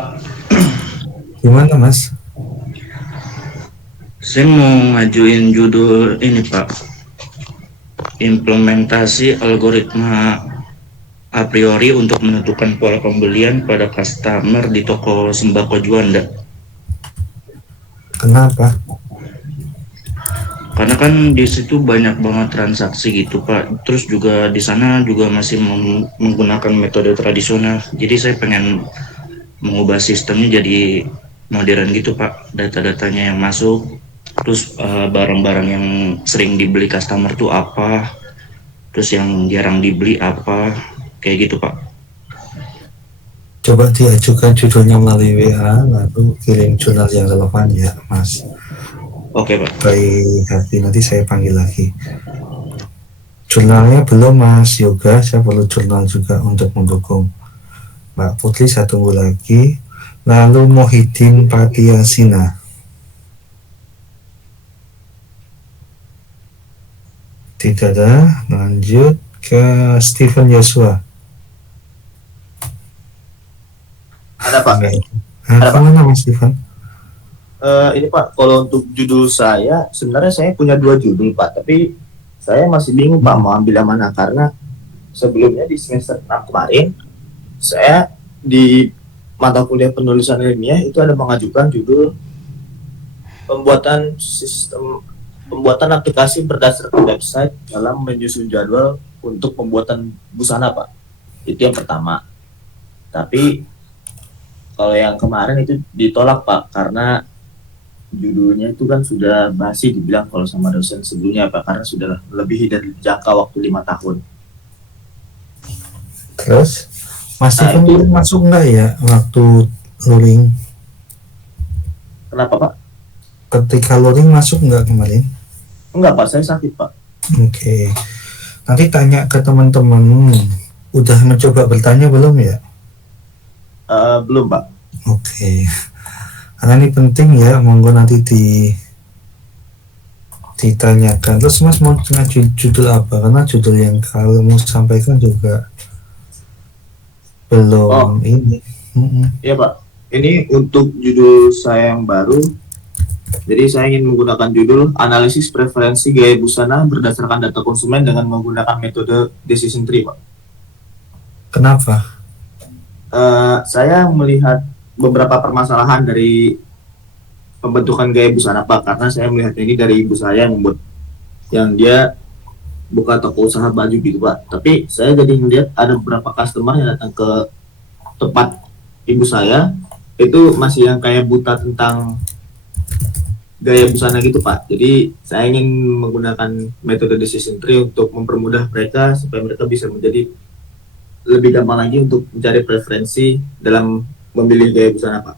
Gimana Mas? Saya mau ngajuin judul ini Pak, implementasi algoritma a priori untuk menentukan pola pembelian pada customer di toko sembako Juanda. Kenapa? Karena kan di situ banyak banget transaksi gitu Pak. Terus juga di sana juga masih menggunakan metode tradisional. Jadi saya pengen mengubah sistemnya jadi modern gitu Pak. Data-datanya yang masuk, terus barang-barang yang sering dibeli customer tuh apa, terus yang jarang dibeli apa, kayak gitu Pak. Coba diajukan judulnya melalui WA, lalu kirim jurnal yang relevan ya, Mas. Oke Pak. Baik hati, nanti saya panggil lagi. Jurnalnya belum Mas Yoga, saya perlu jurnal juga untuk mendukung. Mbak Putri saya tunggu lagi. Lalu Mohidin Patiasina. Tidak ada. Lanjut ke Stephen Joshua. Ada Pak. Ada kemana Mas Stephen? Ini Pak, kalau untuk judul saya, sebenarnya saya punya 2 judul Pak, tapi saya masih bingung Pak mau ambil yang mana, karena sebelumnya di semester 6 kemarin, saya di mata kuliah penulisan ilmiah itu ada mengajukan judul pembuatan aplikasi berdasarkan website dalam menyusun jadwal untuk pembuatan busana Pak. Itu yang pertama. Tapi kalau yang kemarin itu ditolak Pak, karena judulnya itu kan sudah basi dibilang kalau sama dosen sebelumnya Pak, karena sudah lebih dari jangka waktu 5 tahun. Terus Mas Nah, Stephen itu- masuk nggak ya waktu luring? Kenapa Pak? Ketika luring masuk nggak kemarin? Enggak Pak, saya sakit Pak. Oke. Nanti tanya ke teman-teman. Udah mencoba bertanya belum ya? Belum Pak. Oke. Karena ini penting ya, monggo nanti ditanyakan. Terus Mas mau ngajuin judul apa? Karena judul yang kamu sampaikan juga belum ini. Iya Pak. Ini untuk judul saya yang baru. Jadi saya ingin menggunakan judul analisis preferensi gaya busana berdasarkan data konsumen dengan menggunakan metode decision tree Pak. Kenapa? Saya melihat beberapa permasalahan dari pembentukan gaya busana Pak, karena saya melihat ini dari ibu saya yang dia buka toko usaha baju gitu Pak. Tapi saya jadi melihat ada beberapa customer yang datang ke tempat ibu saya itu masih yang kayak buta tentang gaya busana gitu Pak. Jadi saya ingin menggunakan metode decision tree untuk mempermudah mereka supaya mereka bisa menjadi lebih gampang lagi untuk mencari preferensi dalam memilih gaya busana Pak.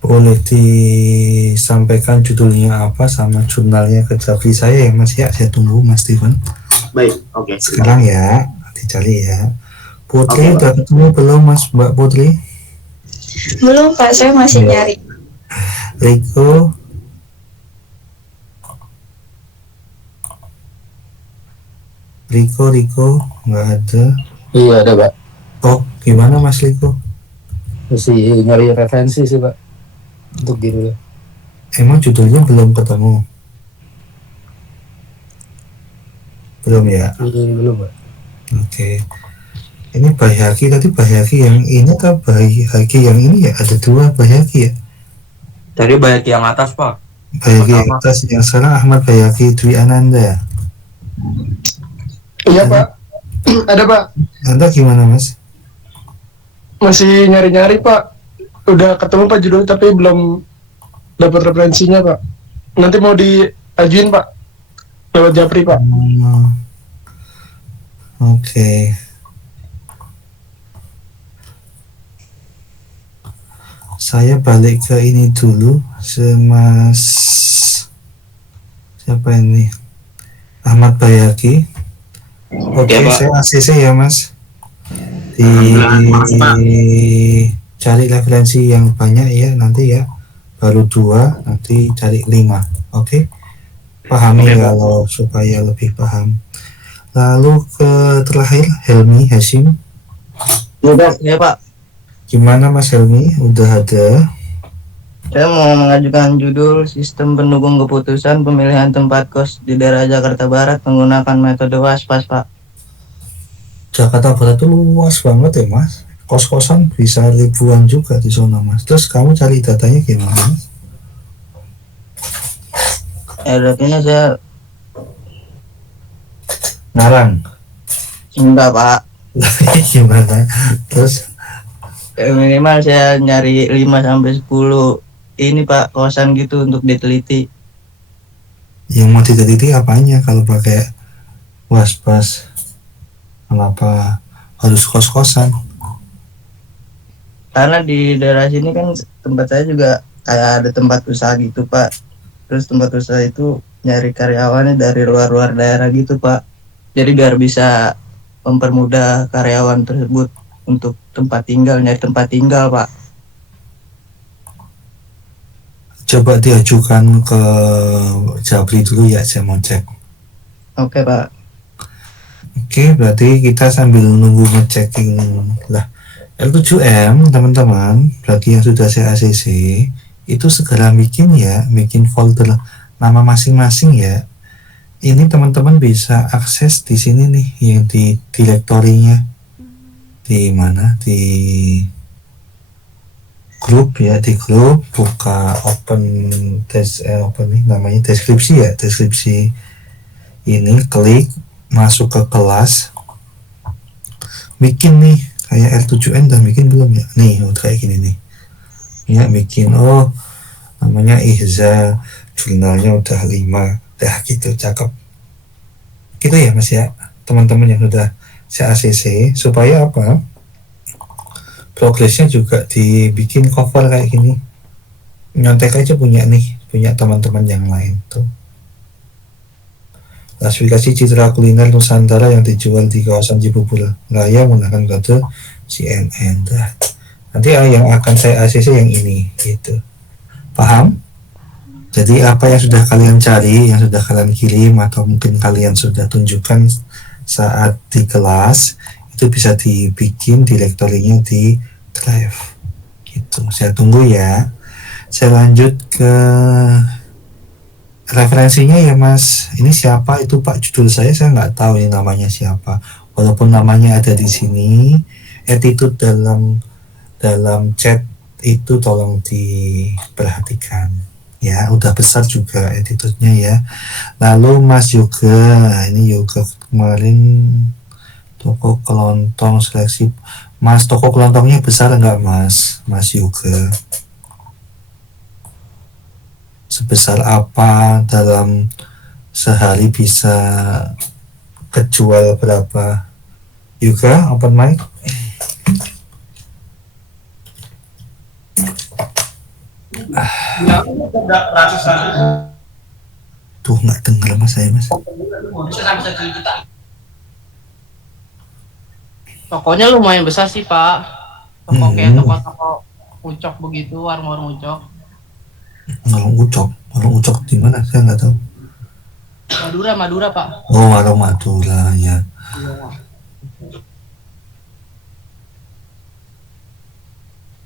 Boleh disampaikan judulnya apa sama jurnalnya ke Japri saya ya Mas ya. Saya tunggu Mas Steven. Baik, oke. Sekarang ya, dicari ya. Putri Oke, udah ketemu belum Mas Mbak Putri? Belum Pak, saya masih nyari. Riko, Riko nggak ada. Iya ada Pak, Oh gimana Mas Riko? masih nyari referensi sih Pak untuk judulnya. Emang judulnya belum ketemu? Belum ya? Belum Pak. Oke. Ini Bayhaki tadi, Bayhaki yang ini atau Bayhaki yang ini ya? Ada dua Bayhaki ya? Tadi banyak yang atas Pak. Bayhaki yang Pertama. atas, yang sekarang Ahmad Bayhaki Dwi Ananda ya? Iya Pak, ada Pak. Anda gimana Mas? Masih nyari-nyari Pak. Udah ketemu Pak judul tapi belum dapat referensinya Pak. Nanti mau diajuin Pak lewat Japri Pak. Oke. Saya balik ke ini dulu, Mas siapa ini? Ahmad Bayhaki. Oke, Ya, Pak. saya ACC ya Mas. Alhamdulillah, Pak. Cari referensi yang banyak ya nanti ya. Baru 2, nanti cari 5. Oke. Pahami Oke, Pak. kalau supaya lebih paham. Lalu ke terakhir Helmi Hashim. Ya Pak, Gimana Mas Helmi? Udah ada? saya mau mengajukan judul Sistem Pendukung Keputusan Pemilihan Tempat Kos di daerah Jakarta Barat menggunakan metode WASPAS Pak. Jakarta Barat itu luas banget ya Mas. Kos-kosan bisa ribuan juga di sana Mas. Terus kamu cari datanya gimana Mas? RDP-nya saya Ngarang. enggak Pak. Gimana? Terus Minimal saya nyari 5 sampai 10 ini Pak kosan gitu untuk diteliti. yang mau diteliti apanya kalau pakai waspas? Kenapa harus kos-kosan? Karena di daerah sini kan tempat saya juga kayak ada tempat usaha gitu Pak. Terus tempat usaha itu nyari karyawannya dari luar-luar daerah gitu Pak. Jadi biar bisa mempermudah karyawan tersebut untuk nyari tempat tinggal Pak. Coba diajukan ke Jabri dulu ya, saya mau cek. Oke Pak. Oke, berarti kita sambil nunggu ngechecking lah. L7M teman-teman, bagi yang sudah saya ACC, itu segera bikin ya, bikin folder nama masing-masing ya. Ini teman-teman bisa akses di sini nih, yang di direktorinya. Di mana? Di grup ya, di grup buka open nih namanya deskripsi ya, deskripsi ini, klik masuk ke kelas, bikin nih kayak R7N udah bikin belum ya? Nih udah kayak gini nih ya, bikin namanya Ihza, jurnalnya udah 5, dah gitu, cakep gitu ya Mas ya, teman-teman yang sudah saya ACC, supaya apa, progresnya juga dibikin cover kayak gini, nyontek aja punya teman-teman yang lain tuh. Klasifikasi citra kuliner Nusantara yang dijual di kawasan Cibubur Raya menggunakan kode CNN. Nanti yang akan saya ACC yang ini gitu. Paham? Jadi apa yang sudah kalian cari, yang sudah kalian kirim atau mungkin kalian sudah tunjukkan saat di kelas, itu bisa dibikin direktorinya di Drive. Gitu. Saya tunggu ya. Saya lanjut ke referensinya ya Mas. Ini siapa itu Pak, judul saya nggak tahu ini namanya siapa. Walaupun namanya ada di sini, attitude dalam chat itu tolong diperhatikan. Ya, udah besar juga attitude-nya ya. Lalu Mas Yoga, ini Yoga kemarin toko kelontong seleksi. Mas, toko kelontongnya besar nggak Mas? Mas Yoga. Sebesar apa, dalam sehari bisa kejual berapa? Juga open mic. Tuh nggak dengar Mas saya Mas. Tokonya lumayan besar sih Pak. Toko kayak toko-toko ucok begitu, warung-warung ucok. Warung ucok di mana? Saya nggak tahu. Madura Pak. Oh, warung Madura ya.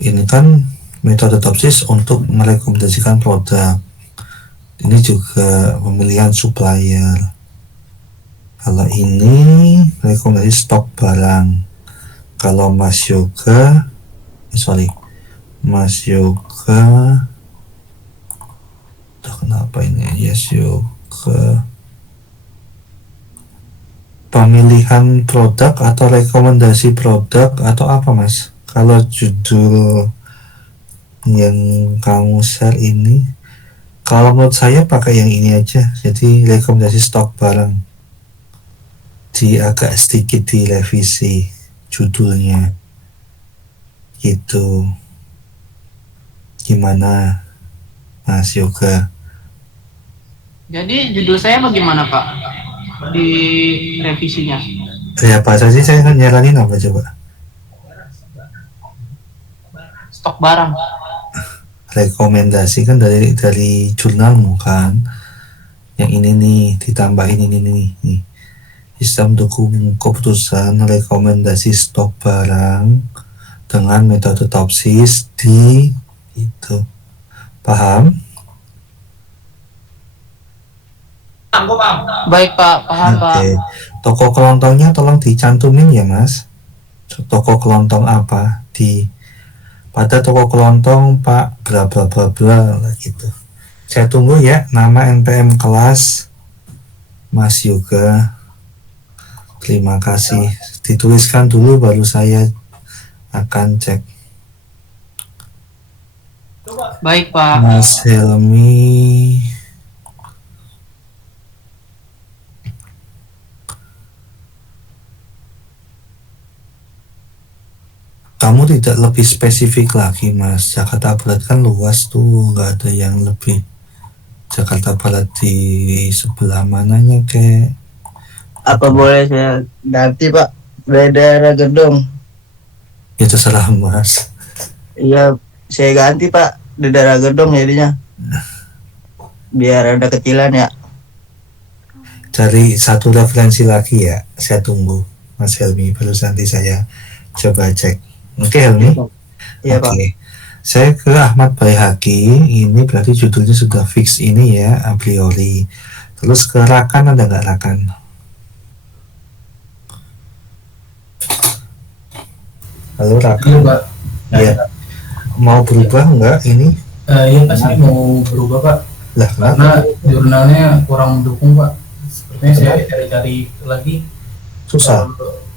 Ini kan metode Topsis untuk merekomendasikan produk. Ini juga pemilihan supplier. Kalau ini rekomendasi stok barang. Kalau Mas Yoga, Mas Yoga, kenapa ini? Yes Yoga. Pemilihan produk atau rekomendasi produk atau apa Mas? Kalau judul yang kamu share ini, kalau menurut saya pakai yang ini aja. Jadi rekomendasi stok barang, agak sedikit direvisi judulnya gitu. Gimana Mas Yoga? Jadi judul saya bagaimana Pak di revisinya? Ya apa saja saya nyaranin apa coba? Stok barang. Rekomendasi kan dari jurnalmu kan, yang ini nih ditambahin ini nih. Sistem dukung keputusan rekomendasi stok barang dengan metode Topsis di itu. Paham? Baik Pak, paham Pak. Toko kelontongnya tolong dicantumin ya Mas. Toko kelontong apa pada toko kelontong Pak bla bla bla bla gitu. Saya tunggu ya nama NPM kelas Mas Yoga. Terima kasih. Dituliskan dulu baru saya akan cek. Baik, Pak. Mas Helmi. Kamu tidak lebih spesifik lagi, Mas. Jakarta Barat kan luas tuh, nggak ada yang lebih. Jakarta Barat di sebelah mananya, kek? Apa boleh saya ganti Pak dari daerah Gedong? Ya terserah, Mas. Iya, saya ganti Pak di daerah Gedong jadinya. Biar ada kecilan ya. Cari satu referensi lagi ya, saya tunggu Mas Helmi, baru nanti saya coba cek. Oke, Helmi? Iya Oke. Pak. Saya ke Ahmad Baihaqi, ini berarti judulnya sudah fix ini ya, a priori. Terus ke Rakan ada nggak Rakan? Halo Rakan? Iya Pak. Iya. Mau berubah nggak ini? Iya pasti mau berubah Pak. Lah, Karena jurnalnya kurang mendukung Pak. Sepertinya saya cari-cari lagi. susah.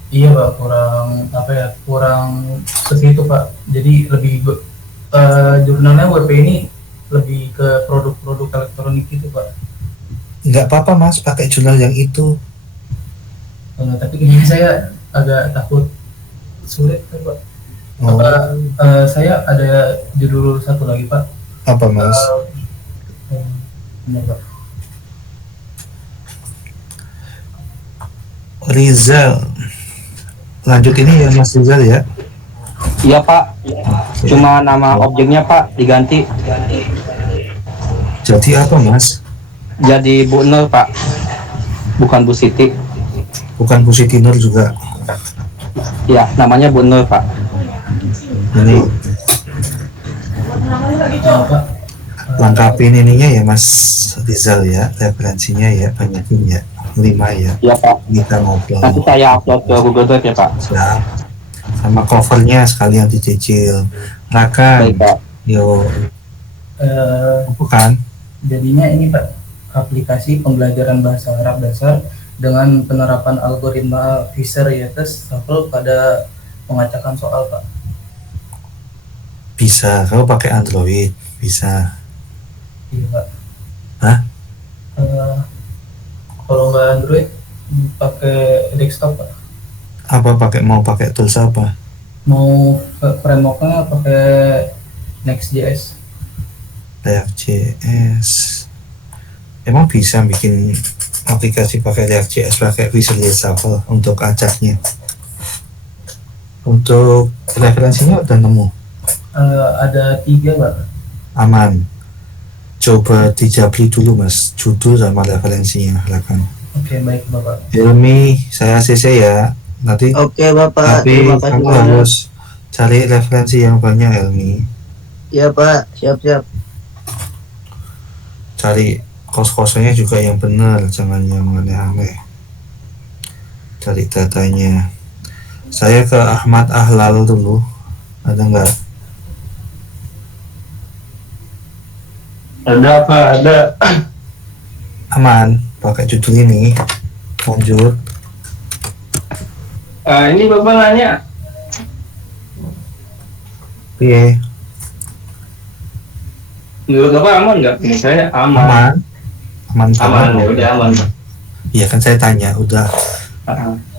Iya Pak, kurang apa ya? Kurang seperti itu Pak. Jadi lebih jurnalnya WP ini lebih ke produk-produk elektronik gitu Pak. Nggak apa-apa Mas, pakai jurnal yang itu. Tapi ini saya agak takut sulit kan Pak. Oh, Saya ada judul satu lagi Pak. apa Mas? Benar Pak. Rizal. Lanjut ini ya Mas Rizal ya. Iya Pak, cuma nama objeknya Pak diganti Jadi apa Mas? jadi Bu Nur Pak, bukan Bu Siti. Bukan Bu Siti Nur juga. Ya, namanya Bu Nur Pak. Ini Pak. lengkapin ininya ya Mas Rizal ya, referensinya ya, banyakin ya, 5 ya. Iya Pak, Kita ngobrol. nanti saya upload ke Google Drive ya Pak. Siap. Sama covernya sekalian dicicil. Rakan, Baik Pak. yo, Eh, bukan? Jadinya ini Pak, aplikasi pembelajaran bahasa Arab dasar dengan penerapan algoritma Fisher Yates Shuffle pada pengacakan soal Pak. Bisa, kalau pakai Android, bisa. Iya Pak. Hah? Kalau nggak Android, pakai desktop Pak. Apa mau pakai tools apa? Mau frameworknya pakai Next.js. React.js. Emang bisa bikin aplikasi pakai React.js pakai Visual Shuffle untuk acaknya. Untuk referensinya udah nemu. Ada 3 Pak. Aman. Coba dijabli dulu Mas, judul sama referensinya, silakan. Oke, baik Bapak. Ilmi, saya CC ya. Nanti Oke Bapak, tapi terima kasih kamu banyak. harus cari referensi yang banyak Ilmi. Iya Pak, siap-siap. Cari kos-kosnya juga yang benar, jangan yang aneh-aneh. Cari datanya. Saya ke Ahmad Ahlal dulu. Ada nggak? Ada Pak, ada. Aman, pakai judul ini. Lanjut. Ini Bapak nanya, Oke, menurut Bapak aman nggak? Ini saya aman. Aman. Aman, ya udah aman. Iya kan saya tanya, udah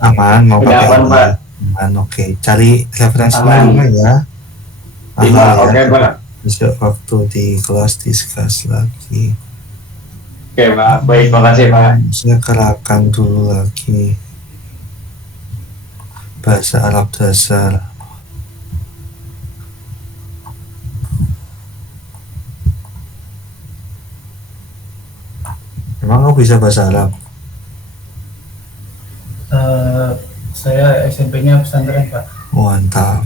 aman mau Udah pakai aman, apa? Pak. Aman, oke. Cari referensinya Aman. lima ya. Lima, Aman ya. oke Pak. Besok waktu di kelas discuss lagi. Oke Pak, baik, makasih Pak. Saya kerakan dulu lagi. Bahasa Arab dasar. Emang kamu bisa bahasa Arab? Saya SMP-nya pesantren Pak. Mantap.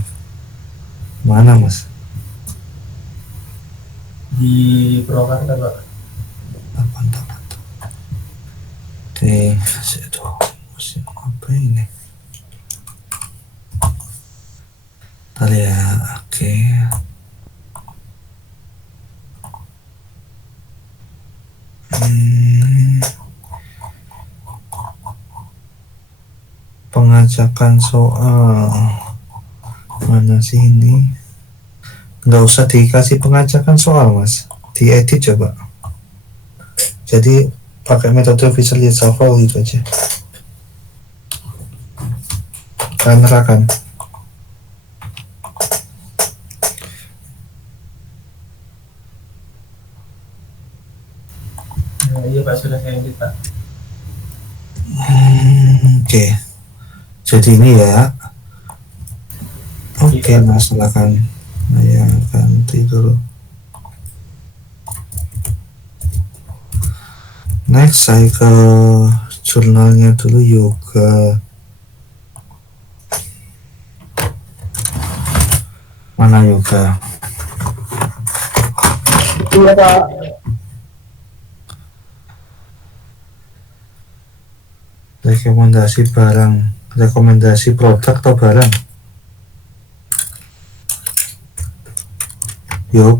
Mana Mas? Di Purwakarta Pak. Mantap. Oke, aduh, musim apa ini? Ntar ya, oke. pengajakan soal. Mana sih ini? Nggak usah dikasih pengajakan soal, Mas. Diedit coba. Jadi pakai metode visual shuffle gitu aja. Kan. Nah, iya Pak, sudah saya edit Pak. Oke. Jadi ini ya. Oke, Mas, silakan. Saya ganti dulu. Next, saya ke jurnalnya dulu, yoga. Mana yoga? Iya Pak. Rekomendasi barang, rekomendasi produk atau barang? Yuk.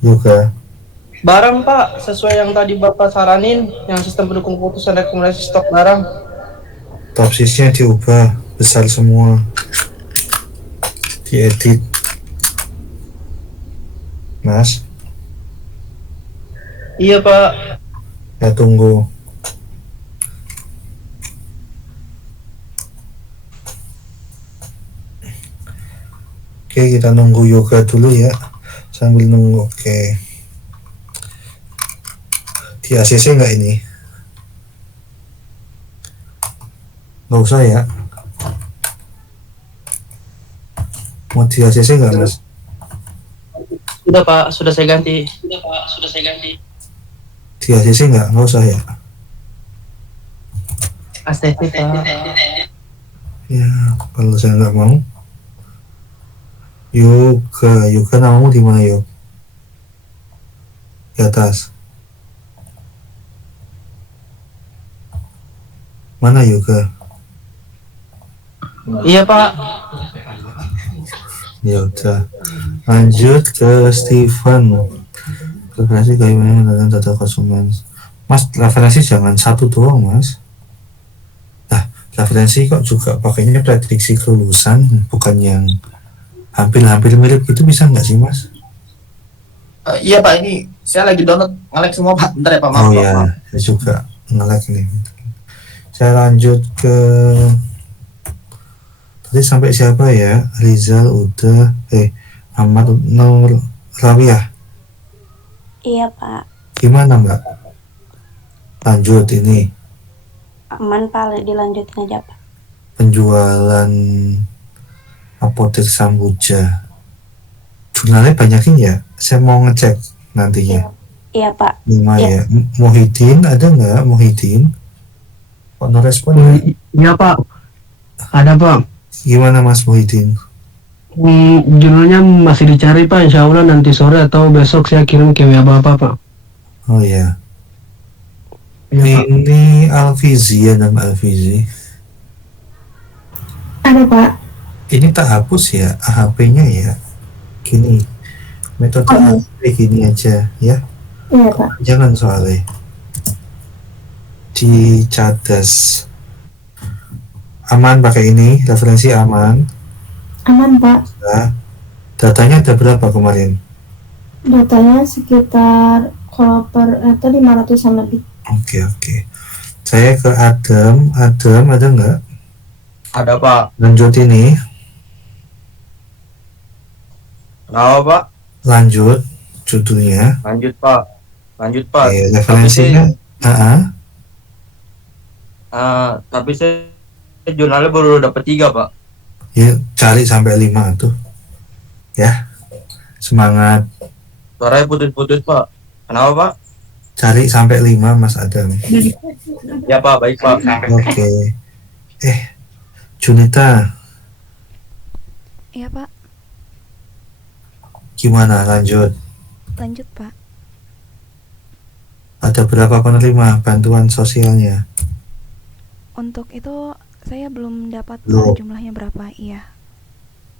Yoga. Barang Pak, sesuai yang tadi Bapak saranin, yang sistem pendukung keputusan rekomendasi stok barang. Topsisnya diubah besar semua, diedit, Mas. Iya Pak. Ya tunggu. Oke, kita nunggu yoga dulu ya, sambil nunggu. Oke, di ACC nggak ini? Nggak usah ya. Mau di ACC nggak, Mas? Sudah Pak, sudah saya ganti. Di ACC nggak usah ya. ACC Pak. Ya, kalau saya nggak mau. Yoga namamu di mana, Yuk? Di atas. Mana yoga? Iya Pak. Ya udah. Lanjut ke Steven. Referensi bagaimana dengan data konsumen. Mas, referensi jangan satu doang, Mas. Nah, referensi kok juga pakainya prediksi kelulusan, bukan yang hampir-hampir mirip gitu, bisa nggak sih, Mas? Iya Pak, ini saya lagi download nge-lag semua Pak. Bentar ya Pak, maaf. Oh ya, saya juga nge-lag nih. Saya lanjut ke tadi sampai siapa ya? Rizal udah, Ahmad Nur Rawiah. Iya Pak. Gimana Mbak? Lanjut ini Aman Pak, dilanjutin aja Pak. penjualan apotek Sambuja. Jurnalnya banyakin ya? Saya mau ngecek nantinya. Iya Pak. 5 Iya. ya. Muhyiddin ada nggak? Muhyiddin? Kok no respon ya? Iya Pak, ada Pak. Gimana Mas Muhyiddin? Judulnya masih dicari Pak, insya Allah nanti sore atau besok saya kirim ke WA Bapak Pak. Oh ya. Iya, Pak. Ini Alfizi ya, nama Alfizi. Ada Pak. Ini tak hapus ya AHP-nya ya. Gini, metode AHP gini aja ya. Iya Pak. Jangan soalnya di cadas. Aman pakai ini, referensi aman. Aman Pak. Nah, datanya ada berapa kemarin? Datanya sekitar kalau per itu 500-an lebih. Oke. Saya ke Adam ada nggak? Ada Pak. Lanjut ini. Kenapa Pak? Lanjut judulnya. Lanjut Pak. Referensinya. Tapi saya jurnalnya baru dapat 3 Pak. Ya, cari sampai 5 tuh. Ya. Semangat. Suaranya putus-putus Pak. Kenapa Pak? Cari sampai 5 Mas Adam. Ya Pak, baik Pak. Oke. Junita, Iya Pak. gimana lanjut? Lanjut Pak. Ada berapa penerima bantuan sosialnya? Untuk itu saya belum dapat Belum. jumlahnya berapa. Iya.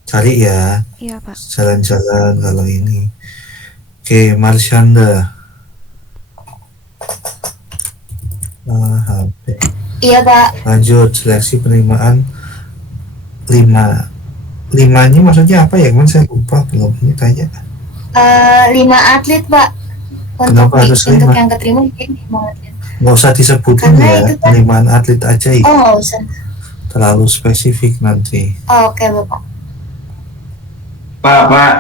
Cari ya. Iya Pak. Jalan-jalan kalau ini. Oke, Marsyanda. HP. Iya Pak. Lanjut, seleksi penerimaan 5. 5-nya maksudnya apa ya? Kan saya lupa, belum ini tanya. 5 atlet Pak. Kenapa harus untuk 5? yang keterima mungkin 5 atlet. Nggak usah disebutin Karena ya, itu kan- penerimaan atlet aja ya. Oh nggak usah. Terlalu spesifik nanti. Oh, oke Bapak. Pak,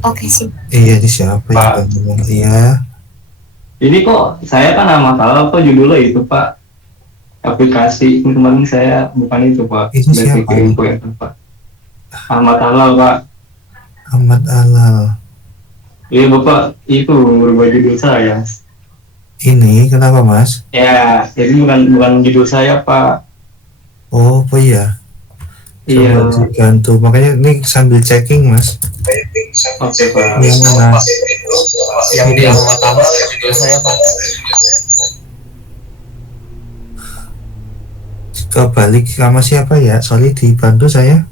Oke sih. Iya, ini siapa Pak. yang ngomong? Iya. ini kok saya kan nama salah apa judulnya itu Pak? Aplikasi ini kemarin saya bukan itu Pak. Ini Dari siapa ini? info itu Pak. Ahmad Halal Pak. Ahmad Alal. Iya Bapak, itu berubah judul saya. Ini kenapa Mas? Ya, jadi bukan judul saya Pak. Oh, apa ya? Iya. Coba dibantu. Makanya ini sambil checking Mas. Oke Pak. Yang mana? Yang di Ahmad Amal judul saya Pak. Kebalik sama siapa ya? Sorry, dibantu saya.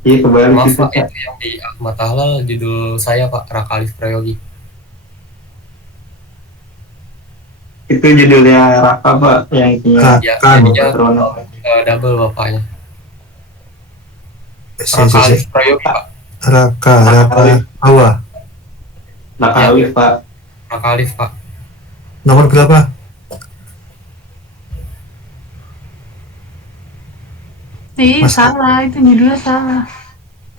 Iya kebalik Maaf itu Pak, Pak. yang di Ahmad Ahlal judul saya Pak, Rakalif Prayogi. Itu judulnya Raka Pak yang punya Ya, Kan. jadinya double bapaknya. Saya- Rakalif Prayogi Pak. Raka Awa. Raka Alif Pak. Rakalif Pak. Nomor berapa? Iya Mas- salah, itu judulnya salah.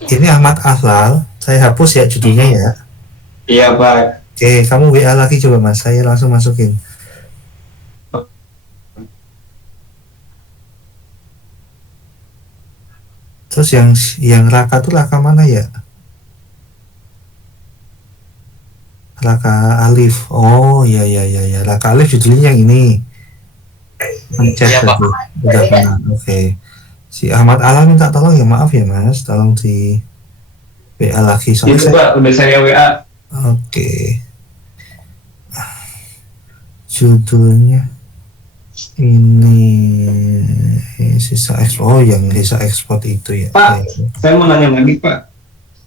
Ini Ahmad Ahlal. Saya hapus ya judulnya ya. Iya Pak. Oke, kamu WA lagi coba Mas. Saya langsung masukin. Terus yang Raka tuh Raka mana ya? Raka Alif. Oh iya iya iya ya. Raka Alif judulnya yang ini. Pencet Iya, Pak. tadi. Udah benar. Oke. Si Ahmad Alam minta tolong ya, maaf ya Mas, tolong di WA lagi Itu soalnya saya- Pak, udah saya WA. Oke. Judulnya ini sisa ekspor. Oh, yang sisa ekspor itu ya. Pak. Oke. Saya mau nanya lagi Pak.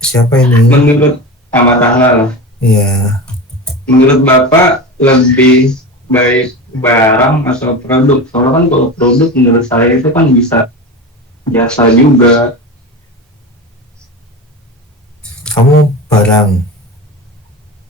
Siapa ini? Menurut Ahmad Ahlal, Iya. menurut Bapak lebih baik barang atau produk? Soalnya kan kalau produk menurut saya itu kan bisa jasa juga. Kamu barang.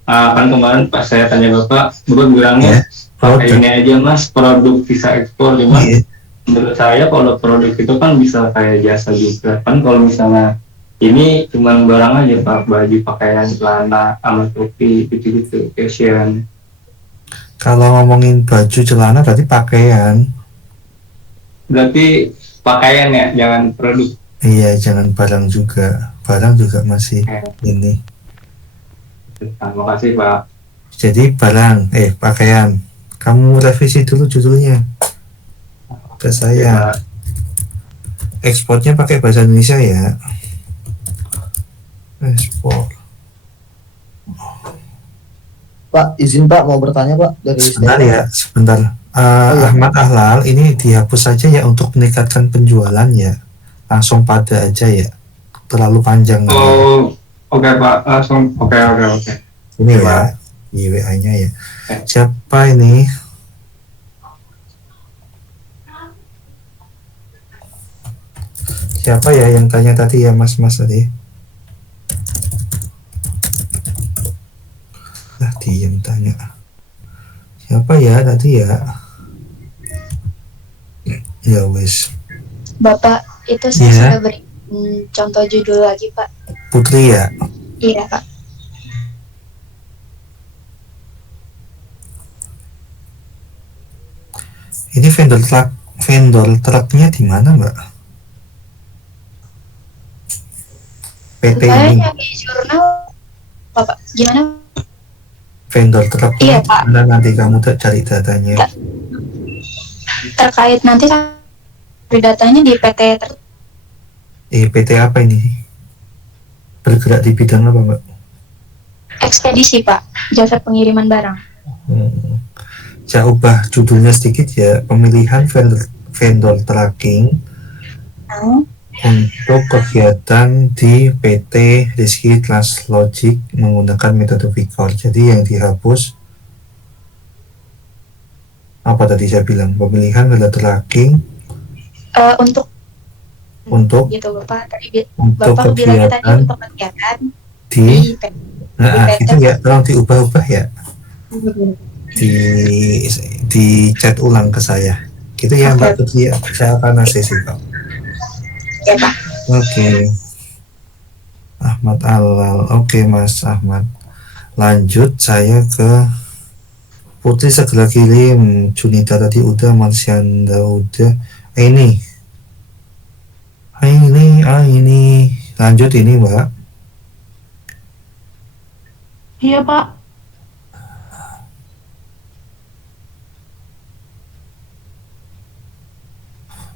Kan kemarin pas saya tanya Bapak bilangnya pakai produk. ini aja Mas, produk bisa ekspor gimana? Iya. Menurut saya kalau produk itu kan bisa kayak jasa juga. Kan kalau misalnya ini cuma barang aja Pak, baju, pakaian, celana, sama topi, gitu-gitu, fashion. Kalau ngomongin baju celana berarti pakaian. Berarti pakaian ya, jangan produk. Iya, jangan barang juga. Barang juga masih ini. Terima kasih Pak. Jadi barang, pakaian. Kamu revisi dulu judulnya. Ke saya. Ekspornya pakai bahasa Indonesia ya. Ekspor. Pak, izin Pak mau bertanya Pak dari Sebentar Stella. ya, sebentar. iya. Ahmad Ahlal ini dihapus saja ya untuk meningkatkan penjualan ya. Langsung pada aja ya. Terlalu panjang. Oh, oke Pak, langsung. Oke. Ini ya, di WA-nya ya. Siapa ini? Siapa ya yang tanya tadi ya Mas tadi? Diem tanya. Siapa ya tadi ya? Ya wes. Bapak, itu saya Iya. sudah beri contoh judul lagi Pak. Putri ya. Iya Pak. Ini vendor truknya di mana Mbak? PT Saya ini nyari jurnal Bapak. Gimana? vendor truknya Iya, Pak. mana nanti kamu cari datanya? Terkait nanti kan datanya di PT PT apa ini? Bergerak di bidang apa Mbak? Ekspedisi Pak, jasa pengiriman barang. Saya ubah judulnya sedikit ya, pemilihan vendor tracking untuk kegiatan di PT Rizky Translogic menggunakan metode Vicor. Jadi yang dihapus apa tadi saya bilang, pemilihan metode tracking untuk gitu Bapak. Tadi untuk Bapak bilangnya tadi kegiatan untuk kegiatan di PT. itu ya, tolong diubah-ubah ya, di chat ulang ke saya gitu ya Mbak Putri ya, saya akan ACC Pak. Ya Pak. Oke. Ahmad Alal. Oke Mas Ahmad, lanjut saya ke Putri segera kirim. Junita tadi udah, Marsyanda udah. Ini lanjut ini Mbak. Iya Pak.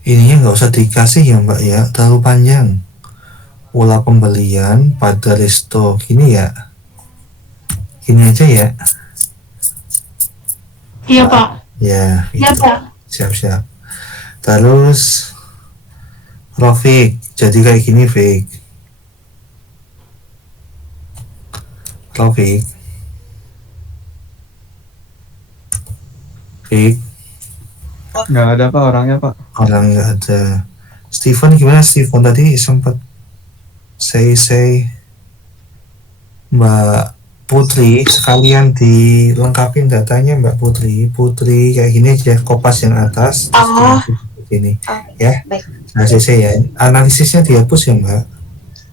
Ininya nggak usah dikasih ya Mbak ya, terlalu panjang. Pola pembelian pada resto gini ya, gini aja ya. Iya Pak. Ya, Iya itu. Pak. Siap-siap. Terus Rofik, jadi kayak gini Fik. Rofik. Fik. Nggak ada Pak orangnya Pak. Orang nggak ada. Steven gimana Steven, tadi sempat say Mbak Putri sekalian dilengkapin datanya Mbak Putri. Putri kayak gini aja, kopas yang atas ini ya. Baik. ACC ya, analisisnya dihapus ya Mbak.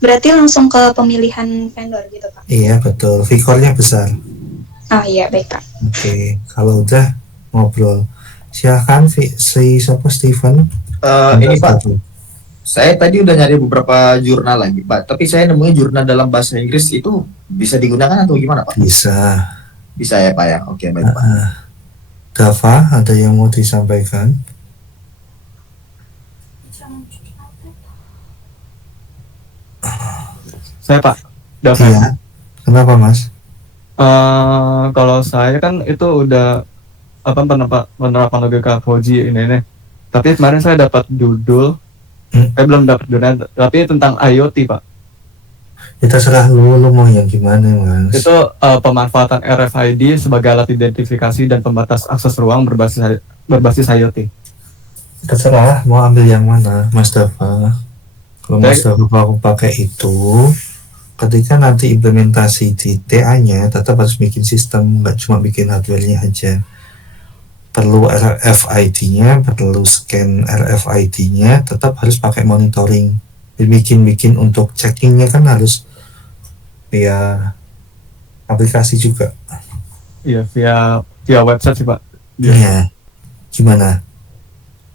Berarti langsung ke pemilihan vendor gitu Pak. Iya betul, Vicornya besar. Oh iya baik Pak. Oke, kalau udah ngobrol silahkan si siapa Steven. Ini Pak, saya tadi udah nyari beberapa jurnal lagi Pak, tapi saya nemuin jurnal dalam bahasa Inggris itu bisa digunakan atau gimana Pak? Bisa. Bisa ya Pak ya, oke baik Pak. Dava, ada yang mau disampaikan? Saya Pak. Dava. Iya. Kenapa Mas? Kalau saya kan itu udah penerapan logika Fauji ini. Tapi kemarin saya dapat judul, saya belum dapat judul, tapi tentang IoT Pak. Kita serah lu mau yang gimana Mas? Itu pemanfaatan RFID sebagai alat identifikasi dan pembatas akses ruang berbasis IoT. Terserah mau ambil yang mana Mas Dava. Kalau Mas Dava mau pakai itu, ketika nanti implementasi di TA-nya tetap harus bikin sistem, nggak cuma bikin hardware-nya aja. Perlu RFID-nya, perlu scan RFID-nya, tetap harus pakai monitoring. Bikin untuk checkingnya kan harus via aplikasi juga. Iya, via website sih Pak. Iya. Gimana?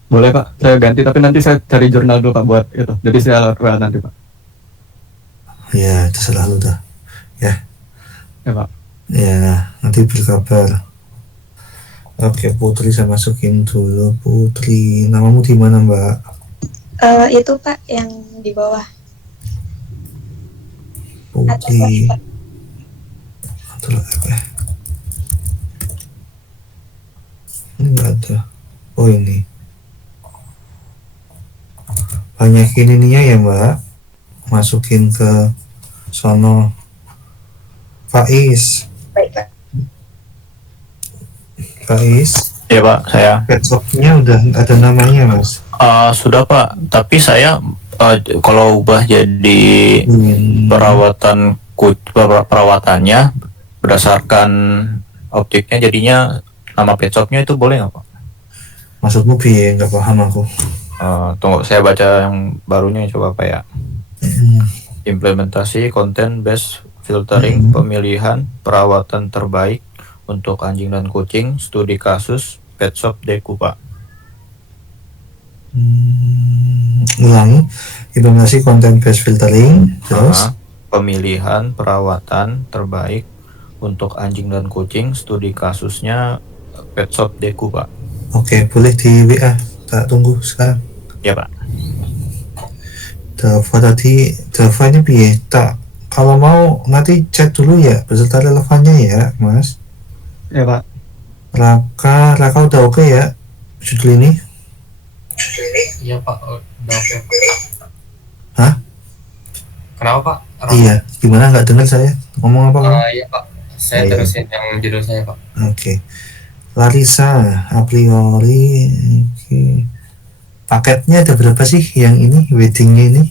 Boleh Pak, saya ganti, tapi nanti saya cari jurnal dulu Pak buat itu. Jadi saya lewat nanti Pak. Ya, terserah lu dah. Ya. Ya Pak. Ya, nanti berkabar. Oke, Putri saya masukin dulu. Putri, namamu di mana Mbak? Itu Pak yang di bawah. Putri. Ini nggak ada. Oh ini. Banyakin ininya ya Mbak. Masukin ke sono. Faiz. Baik Pak. Faiz. Ya Pak, saya. Petshopnya udah ada namanya Mas. Sudah Pak, tapi saya kalau ubah jadi perawatannya berdasarkan objeknya jadinya nama petshopnya itu boleh nggak Pak? Maksudmu piye? Nggak paham aku. Tunggu saya baca yang barunya coba Pak ya. Implementasi konten based filtering, pemilihan perawatan terbaik untuk anjing dan kucing, studi kasus pet shop Deku Pak. Ulangi, implementasi konten based filtering, terus pemilihan perawatan terbaik untuk anjing dan kucing, studi kasusnya pet shop Deku Pak. Oke, boleh di WA, tak tunggu sekarang. Ya Pak. Dava ini piye? Tak, kalau mau nanti cek dulu ya beserta relevannya ya Mas. Ya Pak. Raka udah oke ya judul ini? Iya Pak, udah oke Pak. Kenapa Pak? Iya, gimana nggak dengar saya ngomong apa? Iya Pak, saya Iya. terusin yang judul saya Pak. Oke. Larissa, a priori, oke. Paketnya ada berapa sih yang ini, weddingnya ini?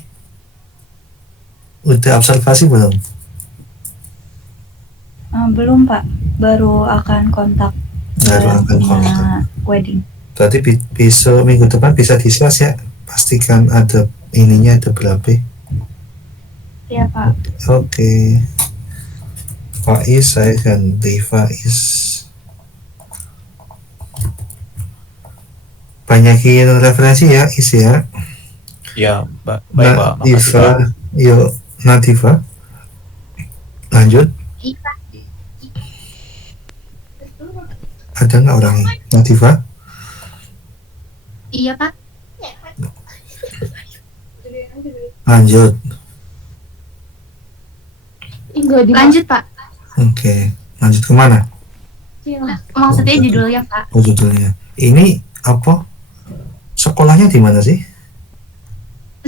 Udah observasi belum? Belum Pak, baru akan kontak Baru akan kontak. wedding. Berarti besok minggu depan bisa di-share ya. Pastikan ada ininya ada berapa. Iya Pak. Oke. Faiz, saya ganti Faiz. Banyakin referensi ya, Is ya. Ya, baik Pak. Makasih Pak. Nadifa, yuk Nadifa. Lanjut. Ada nggak orangnya? Nadifa? Iya Pak. Lanjut. Lanjut Pak. Oke. Lanjut kemana? Maksudnya judulnya Pak. Oh, judulnya. Ini apa? Sekolahnya di mana sih?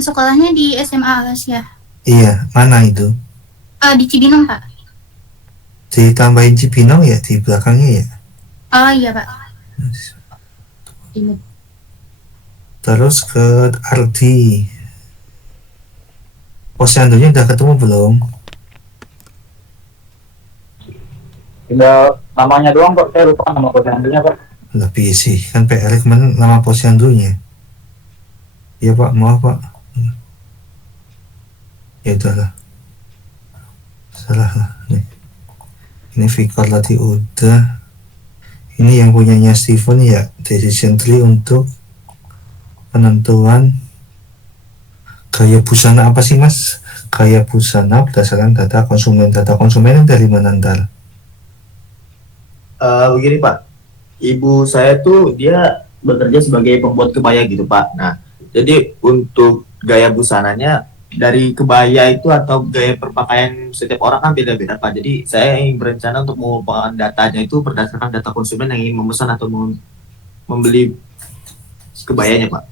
Sekolahnya di SMA Asia. Iya, mana itu? Di Cibinong Pak. Ditambahin Cibinong ya di belakangnya ya? Oh iya Pak. Terus ke Ardi. Posyandunya udah ketemu belum? Tinggal namanya doang kok, saya lupa nama posyandunya Pak. Lebih sih, kan PR kemarin nama posyandunya. Iya Pak, maaf Pak. Ya udahlah. Salah lah. Nih. Ini Fikar tadi udah. Ini yang punyanya Steven ya, decision tree untuk penentuan gaya busana apa sih Mas? Gaya busana berdasarkan data konsumen. Data konsumen dari mana ntar? Begini Pak, ibu saya tuh dia bekerja sebagai pembuat kebaya gitu Pak. Nah, jadi untuk gaya busananya dari kebaya itu atau gaya berpakaian setiap orang kan beda-beda Pak. Jadi saya ingin berencana untuk mengumpulkan datanya itu berdasarkan data konsumen yang ingin memesan atau membeli kebayanya Pak.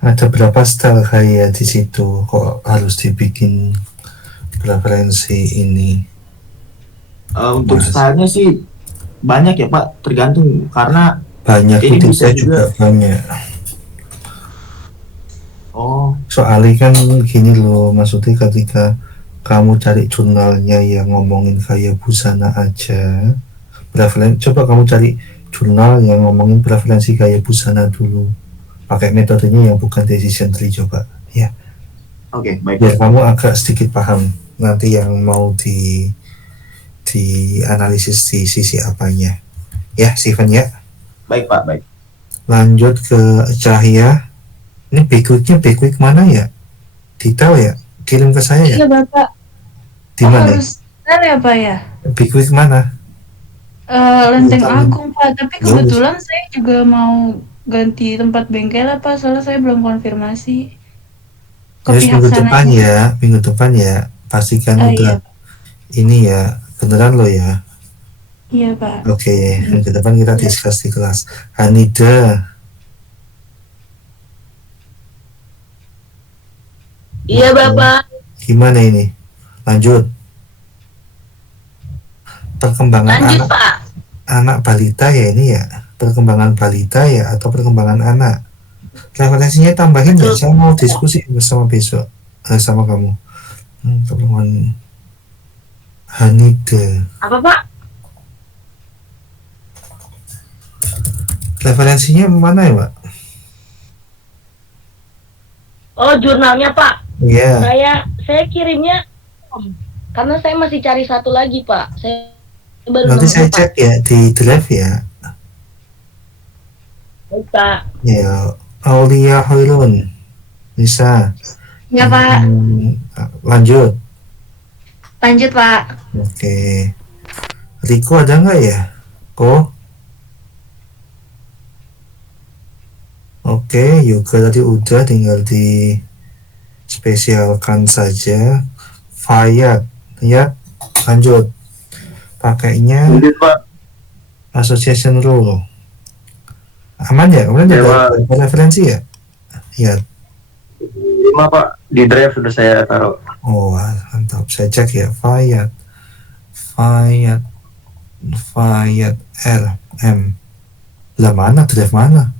Ada berapa style gaya di situ? Kok harus dibikin preferensi ini? Untuk stylenya sih banyak ya Pak, tergantung karena Banyak, ini itu bisa saya juga banyak. Oh, Soalnya kan gini loh, maksudnya ketika kamu cari jurnalnya yang ngomongin gaya busana aja, coba kamu cari jurnal yang ngomongin preferensi gaya busana dulu, pakai metodenya yang bukan decision tree coba ya. Oke, baik. Biar kamu agak sedikit paham nanti yang mau analisis di sisi apanya ya, Steven ya. Baik Pak, baik. Lanjut ke Cahya. Ini backweek mana ya? Detail ya? Kirim ke saya ya? Iya Bapak. Di mana? Harus ya Pak ya? Backweek mana? Lenteng Bukan. Agung Pak, tapi Ya, kebetulan saya juga mau ganti tempat bengkel Pak, soalnya saya belum konfirmasi ke Terus pihak minggu sana. depan ya, minggu depan ya. Pastikan udah ini ya, beneran lo ya. Iya Pak. Oke, minggu depan kita discuss di kelas. Hanida, Iya Bapak. gimana ini? Lanjut. Perkembangan Lanjut anak, Pak. anak balita ya ini ya. Perkembangan balita ya atau perkembangan anak. Referensinya tambahin ya. Saya mau diskusi bersama besok sama kamu. Perkembangan Hanida. Apa Pak? Referensinya mana ya Pak? Oh, jurnalnya Pak. Iya. Saya kirimnya karena saya masih cari satu lagi Pak. Saya baru Nanti nemu, saya Pak. cek ya di drive ya. Baik, Pak. Ya, Aulia Hoirun bisa. Ya Pak. Lanjut. Lanjut Pak. Oke. Riko ada nggak ya? Oke, Yoga tadi udah, tinggal di spesialkan saja. Fayat ya, lanjut. Pakainya association rule. Aman ya? Kemudian ada referensi ya? Ya. 5 Pak, di drive sudah saya taruh. Oh, mantap. Saya cek ya. Fayat RM. Lah mana drive mana?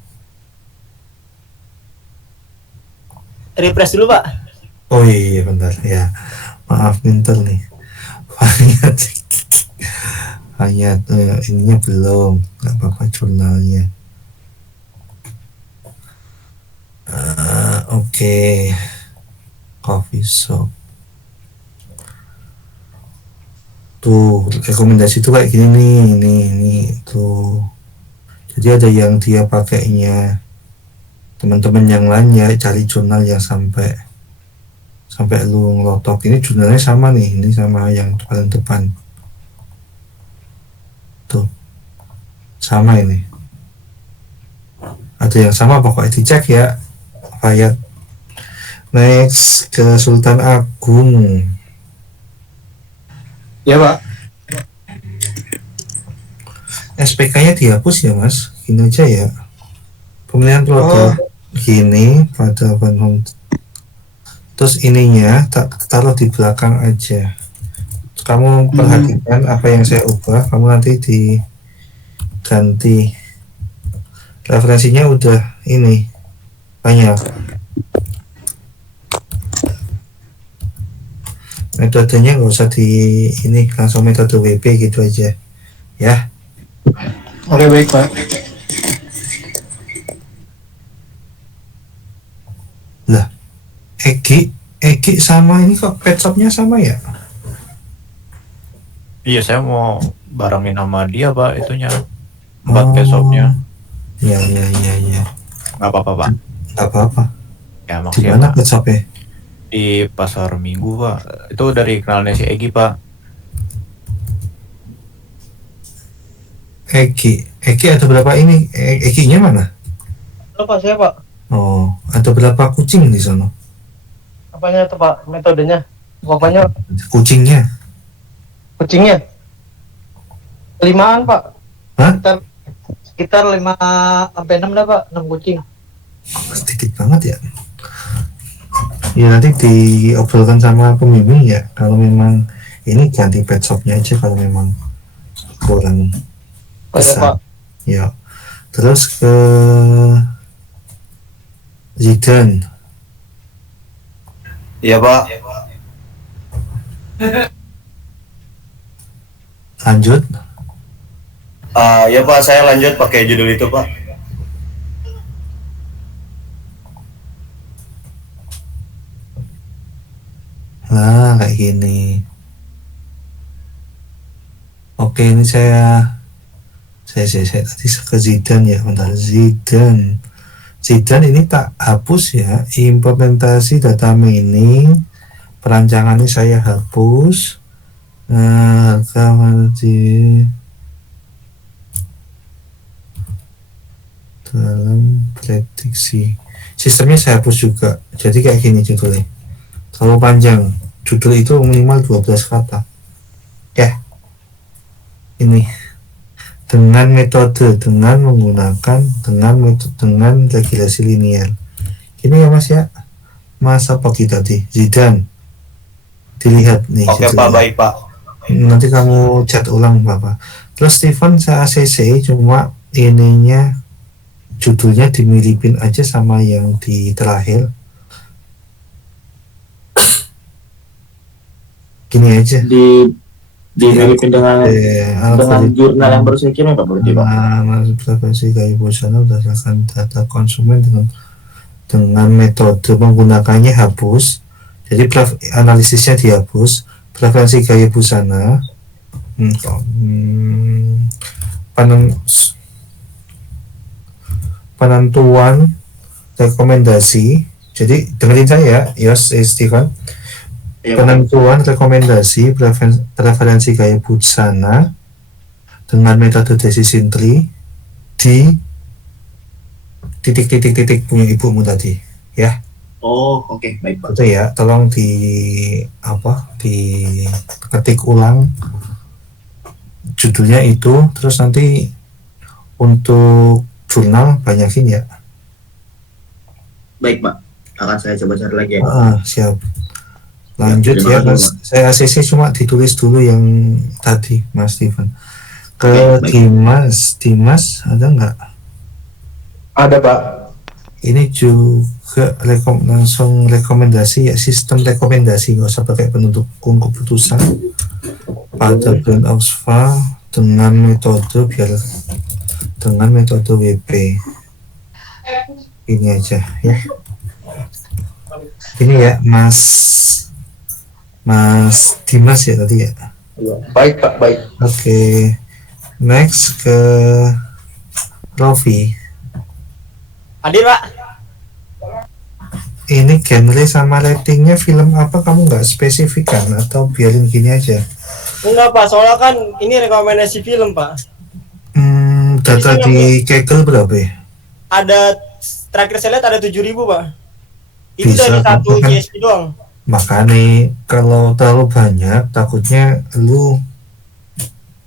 Refresh dulu Pak. Oh iya bentar ya. Maaf pinter nih. Fayat ininya belum. Gak apa-apa jurnalnya. Oke. Coffee shop. Tuh rekomendasi tuh kayak gini nih tuh. Jadi ada yang dia pakainya, teman-teman yang lain ya cari jurnal yang sampai lu ngelotok. Ini jurnalnya sama nih, ini sama yang paling depan tuh, sama ini, ada yang sama pokoknya dicek ya Fayat. Next ke Sultan Agung. Ya Pak. SPK-nya dihapus ya Mas, gini aja ya. Pemilihan produk gini pada Bandung. Terus ininya taruh di belakang aja. Kamu perhatikan apa yang saya ubah, kamu nanti diganti. Referensinya udah ini banyak. Metodenya nggak usah di ini, langsung metode WP gitu aja ya. Oke baik Pak. Lah Egi sama ini kok pet shopnya sama ya? Iya, saya mau barengin sama dia Pak, itunya 4 pet shopnya. Iya. Nggak apa-apa Pak. Nggak apa-apa. Ya Di maksudnya mana Pak, pet shopnya? di Pasar Minggu Pak. Itu dari kenalnya si Egi Pak. Egi ada berapa ini? Egi-nya mana? Halo Pak, saya Pak. Oh, ada berapa kucing di sana? Apanya tuh Pak? Metodenya? Pokoknya Kucingnya? kucingnya 5-an Pak. Hah? Sekitar 5-6 dah Pak, 6 kucing. Sedikit banget ya. Ya nanti diobrolkan sama pembimbing ya. Kalau memang ini ganti pet shopnya aja kalau memang kurang besar. Ya. Terus ke Zidan. Iya Pak. Lanjut. Ya Pak, saya lanjut pakai judul itu Pak. Nah, kayak gini. Oke, ini saya tadi ke Zidan ya, bentar. Zidan ini tak hapus ya. Implementasi data mining, perancangannya saya hapus. Harga di dalam prediksi. Sistemnya saya hapus juga. Jadi kayak gini judulnya. Terlalu panjang. Judul itu minimal 12 kata. Ya. Ini dengan menggunakan dengan regulasi linear. Ini ya Mas ya. Mas apa kita tadi? Zidan. Dilihat nih. Oke Pak, baik Pak. Nanti kamu chat ulang Bapak. Terus Steven saya ACC cuma ininya judulnya dimiripin aja sama yang di terakhir. Gini aja. Dimiripin dengan jurnal yang baru saya kirim Pak, berarti Pak. Preferensi gaya busana berdasarkan data konsumen dengan metode menggunakannya hapus. Jadi analisisnya dihapus. Preferensi gaya busana penentuan rekomendasi. Jadi dengerin saya Yos Steven. Penentuan rekomendasi preferensi gaya busana dengan metode decision tree di titik punya ibumu tadi ya. Oh, oke, baik Pak. Itu ya, tolong diketik ulang judulnya itu, terus nanti untuk jurnal banyakin ya. Baik Pak. akan saya coba cari lagi ya Pak. Siap. Lanjut terima ya, kasih, Mas. Pak. Saya ACC cuma ditulis dulu yang tadi, Mas Steven. Ke Oke, baik. Dimas ada nggak? Ada Pak. Ini juga langsung rekomendasi ya, sistem rekomendasi, nggak usah pakai pendukung keputusan pada brand Oxfam dengan metode WP. Ini aja ya. Ini ya Mas Dimas ya tadi ya. Baik Pak, baik. Oke. Next ke Rofi. Hadir Pak. Ini genre sama ratingnya film apa kamu nggak spesifikan atau biarin gini aja? Enggak Pak, soalnya kan ini rekomendasi film Pak. Data di Kaggle berapa ya? Ada, terakhir saya lihat ada 7.000 Pak. Itu Bisa, dari satu kan? GSP doang. Makanya kalau terlalu banyak takutnya lu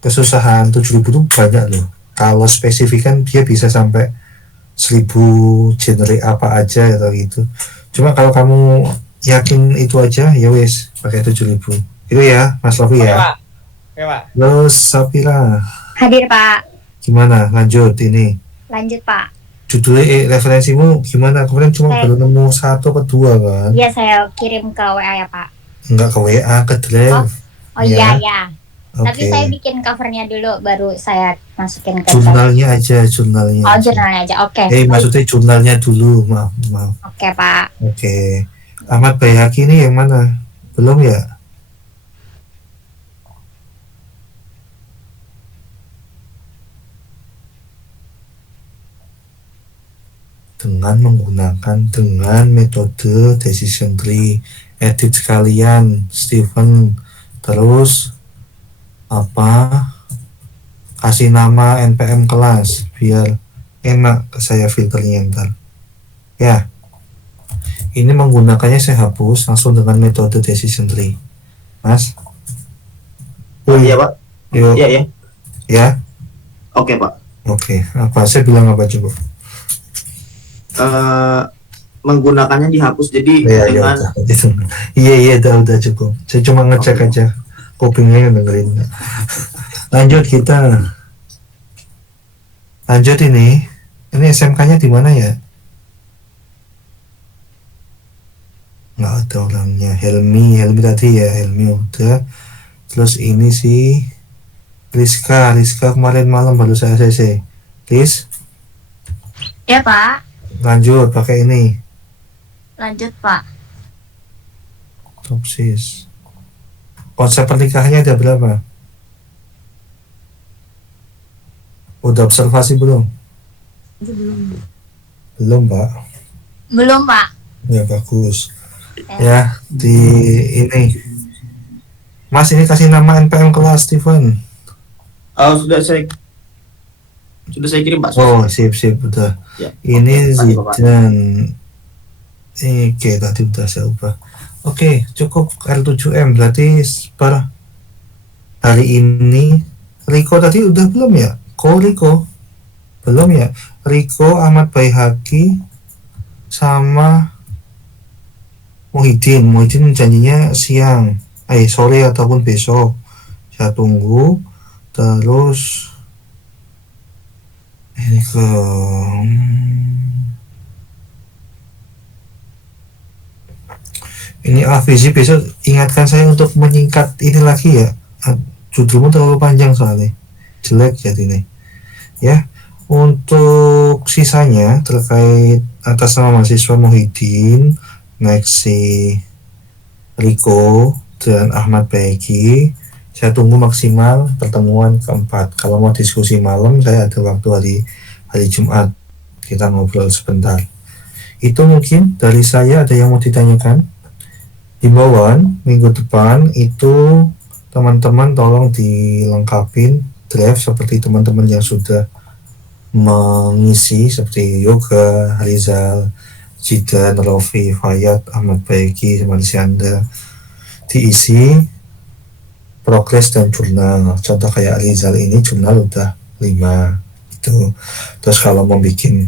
kesusahan. 7.000 tuh banyak loh. Kalau spesifikan dia bisa sampai 1.000 genre apa aja atau gitu. Cuma kalau kamu yakin itu aja ya wes pakai 7.000 itu ya Mas Lofi Oke, ya. Pak. Oke Pak. Terus Sapira Hadir Pak. gimana lanjut ini Lanjut Pak. judulnya referensimu gimana kemarin cuma Saya- baru nemu 1 atau 2 kan? Iya saya kirim ke WA ya Pak. Enggak ke WA ke drive. Oh iya ya. Tapi Oke. saya bikin covernya dulu baru saya masukin ke Jurnalnya aja, jurnalnya. Oh jurnalnya aja. Oke. Maksudnya jurnalnya dulu, maaf. Oke Pak. Oke. Ahmad Bayhaqi ini yang mana? Belum ya? Dengan metode decision tree, edit sekalian, Steven. Terus apa? Kasih nama NPM kelas biar enak saya filternya ntar. Ya. Ini menggunakannya saya hapus langsung dengan metode decision tree. Mas? Iya Pak. Yuk. Iya ya. Ya? Oke Pak. Oke. Apa? Saya bilang apa coba? Menggunakannya dihapus jadi Iya, dengan Iya, udah cukup. Saya cuma ngecek aja. Kupingnya dengerin. Lanjut kita. Lanjut ini. Ini SMK-nya di mana ya? Nggak ada orangnya. Helmi tadi ya. Helmi udah. Terus ini si Rizka kemarin malam baru saya ACC. Riz, Ya Pak. lanjut pakai ini. Lanjut Pak. Topsis. Konsep pernikahannya ada berapa? Udah observasi belum? Belum, Pak. Belum Pak. Ya bagus. Ya di ini. Mas ini kasih nama NPM kelas Steven. sudah saya kirim Pak. Oh sip udah. Ya. Ini Oke, Bapak. Zidan. Oke tadi udah saya ubah. Oke cukup L7M berarti per hari ini. Riko tadi udah belum ya? Riko belum ya? Riko, Ahmad Bayhaqi sama Muhyiddin janjinya siang, sore ataupun besok. Saya tunggu. Terus ini ke ini Afizi besok ingatkan saya untuk menyingkat ini lagi ya. Judulmu terlalu panjang soalnya jelek jadi ini ya. Untuk sisanya terkait atas nama mahasiswa Muhyiddin, next si Riko dan Ahmad Bayhaqi, saya tunggu maksimal pertemuan keempat. Kalau mau diskusi malam saya ada waktu hari Jumat, kita ngobrol sebentar. Itu mungkin dari saya. Ada yang mau ditanyakan? Himbauan minggu depan itu teman-teman tolong dilengkapin draft seperti teman-teman yang sudah mengisi seperti Yoga, Rizal, Jidan, Rofi, Fayat, Ahmad Bayhaqi, sama Anda diisi progres dan jurnal. Contoh kayak Rizal ini jurnal udah 5 itu. Terus kalau mau bikin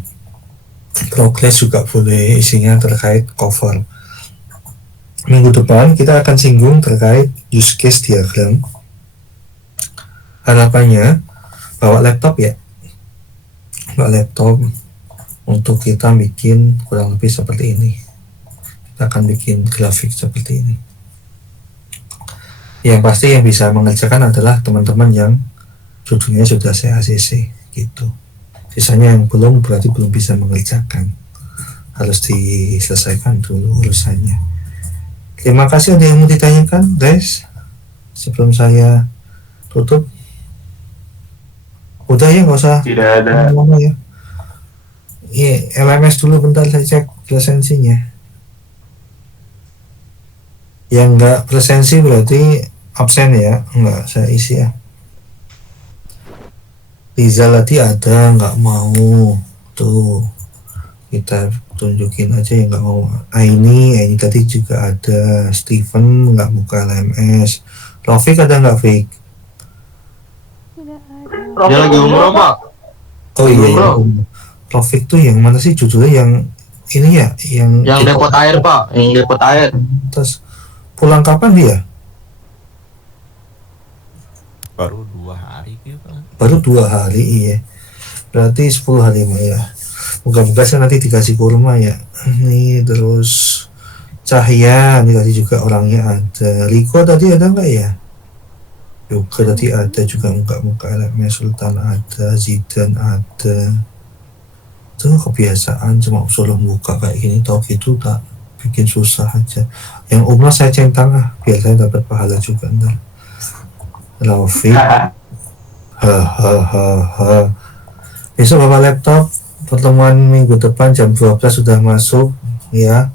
progres juga boleh, isinya terkait cover. Minggu depan kita akan singgung terkait use case diagram. Harapannya bawa laptop ya, bawa laptop untuk kita bikin kurang lebih seperti ini. Kita akan bikin grafik seperti ini. Yang pasti yang bisa mengerjakan adalah teman-teman yang judulnya sudah saya ACC gitu. Sisanya yang belum berarti belum bisa mengerjakan, harus diselesaikan dulu urusannya. Terima kasih. Ada yang mau ditanyakan guys sebelum saya tutup? Udah ya, nggak usah. Tidak ada. Ya. Iya, LMS dulu bentar saya cek presensinya. Yang nggak presensi berarti absen ya, nggak saya isi ya. Rizal tadi ada, nggak mau tuh, kita tunjukin aja yang nggak mau. Ini tadi juga ada. Steven nggak buka LMS. Rafiq ada nggak, Fik? Dia lagi umroh, Pak. Oh iya, ya. Rafiq tuh yang mana sih judulnya, yang ini ya, yang depot air, Pak, yang depot air. Terus pulang kapan dia? Baru 2 hari gitu. Baru 2 hari, iya. Berarti 10 hari mah ya. Moga-moga saya nanti dikasih kurma ya. Ini terus Cahya dikasih juga, orangnya ada. Riko tadi ada nggak ya? Yoga tadi ada juga, muka-muka LMS. Sultan ada, Zidan ada. Itu kebiasaan cuma suruh buka kayak gini, tau gitu tak bikin susah aja. Yang umrah saya centang biar saya dapat pahala juga ntar. Rafiq, besok bawa laptop. Pertemuan minggu depan jam 12 sudah masuk ya.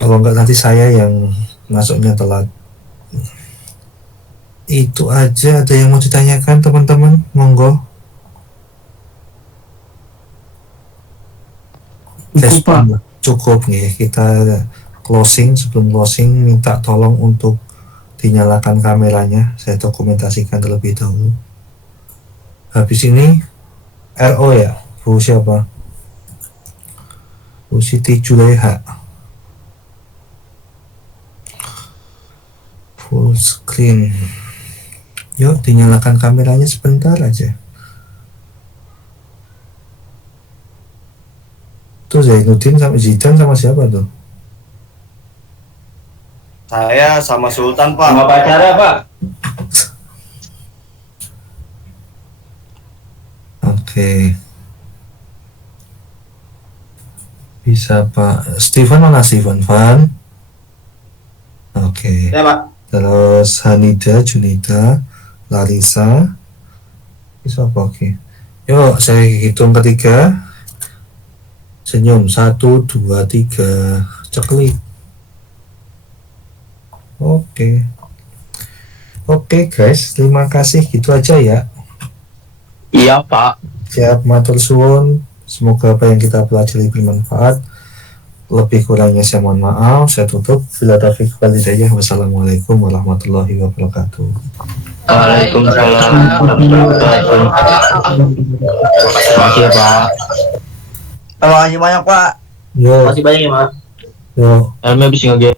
Kalau enggak nanti saya yang masuknya telat. Itu aja. Ada yang mau ditanyakan teman-teman? Monggo. Cukup nih, kita closing. Sebelum closing minta tolong untuk dinyalakan kameranya, saya dokumentasikan terlebih dahulu. Habis ini RO ya, Bu siapa? Bu Siti Juleha. Full screen. Yuk dinyalakan kameranya sebentar aja. Tuh Zainuddin sama Zidan sama siapa tuh? Saya sama Sultan, Pak. Sama pacarnya, Pak. Oke. Bisa Pak. Steven mana Steven? Van? Oke. Ya, Pak. Terus Hanida, Junida, Larissa. Bisa apa? Oke. Yuk saya hitung ketiga. Senyum. 1, 2, 3. Ceklik. Oke guys, terima kasih, gitu aja ya. Iya, Pak. Siap, matur suwun. Semoga apa yang kita pelajari bermanfaat. Lebih kurangnya saya mohon maaf. Saya tutup. Bila taufiq wal hidayah. Wassalamualaikum warahmatullahi wabarakatuh. Waalaikumsalam warahmatullahi wabarakatuh. Terima kasih ya, Pak. Terima kasih banyak, Pak. Yo. Masih banyak ya, Mas. Yo. Helmnya bisa nge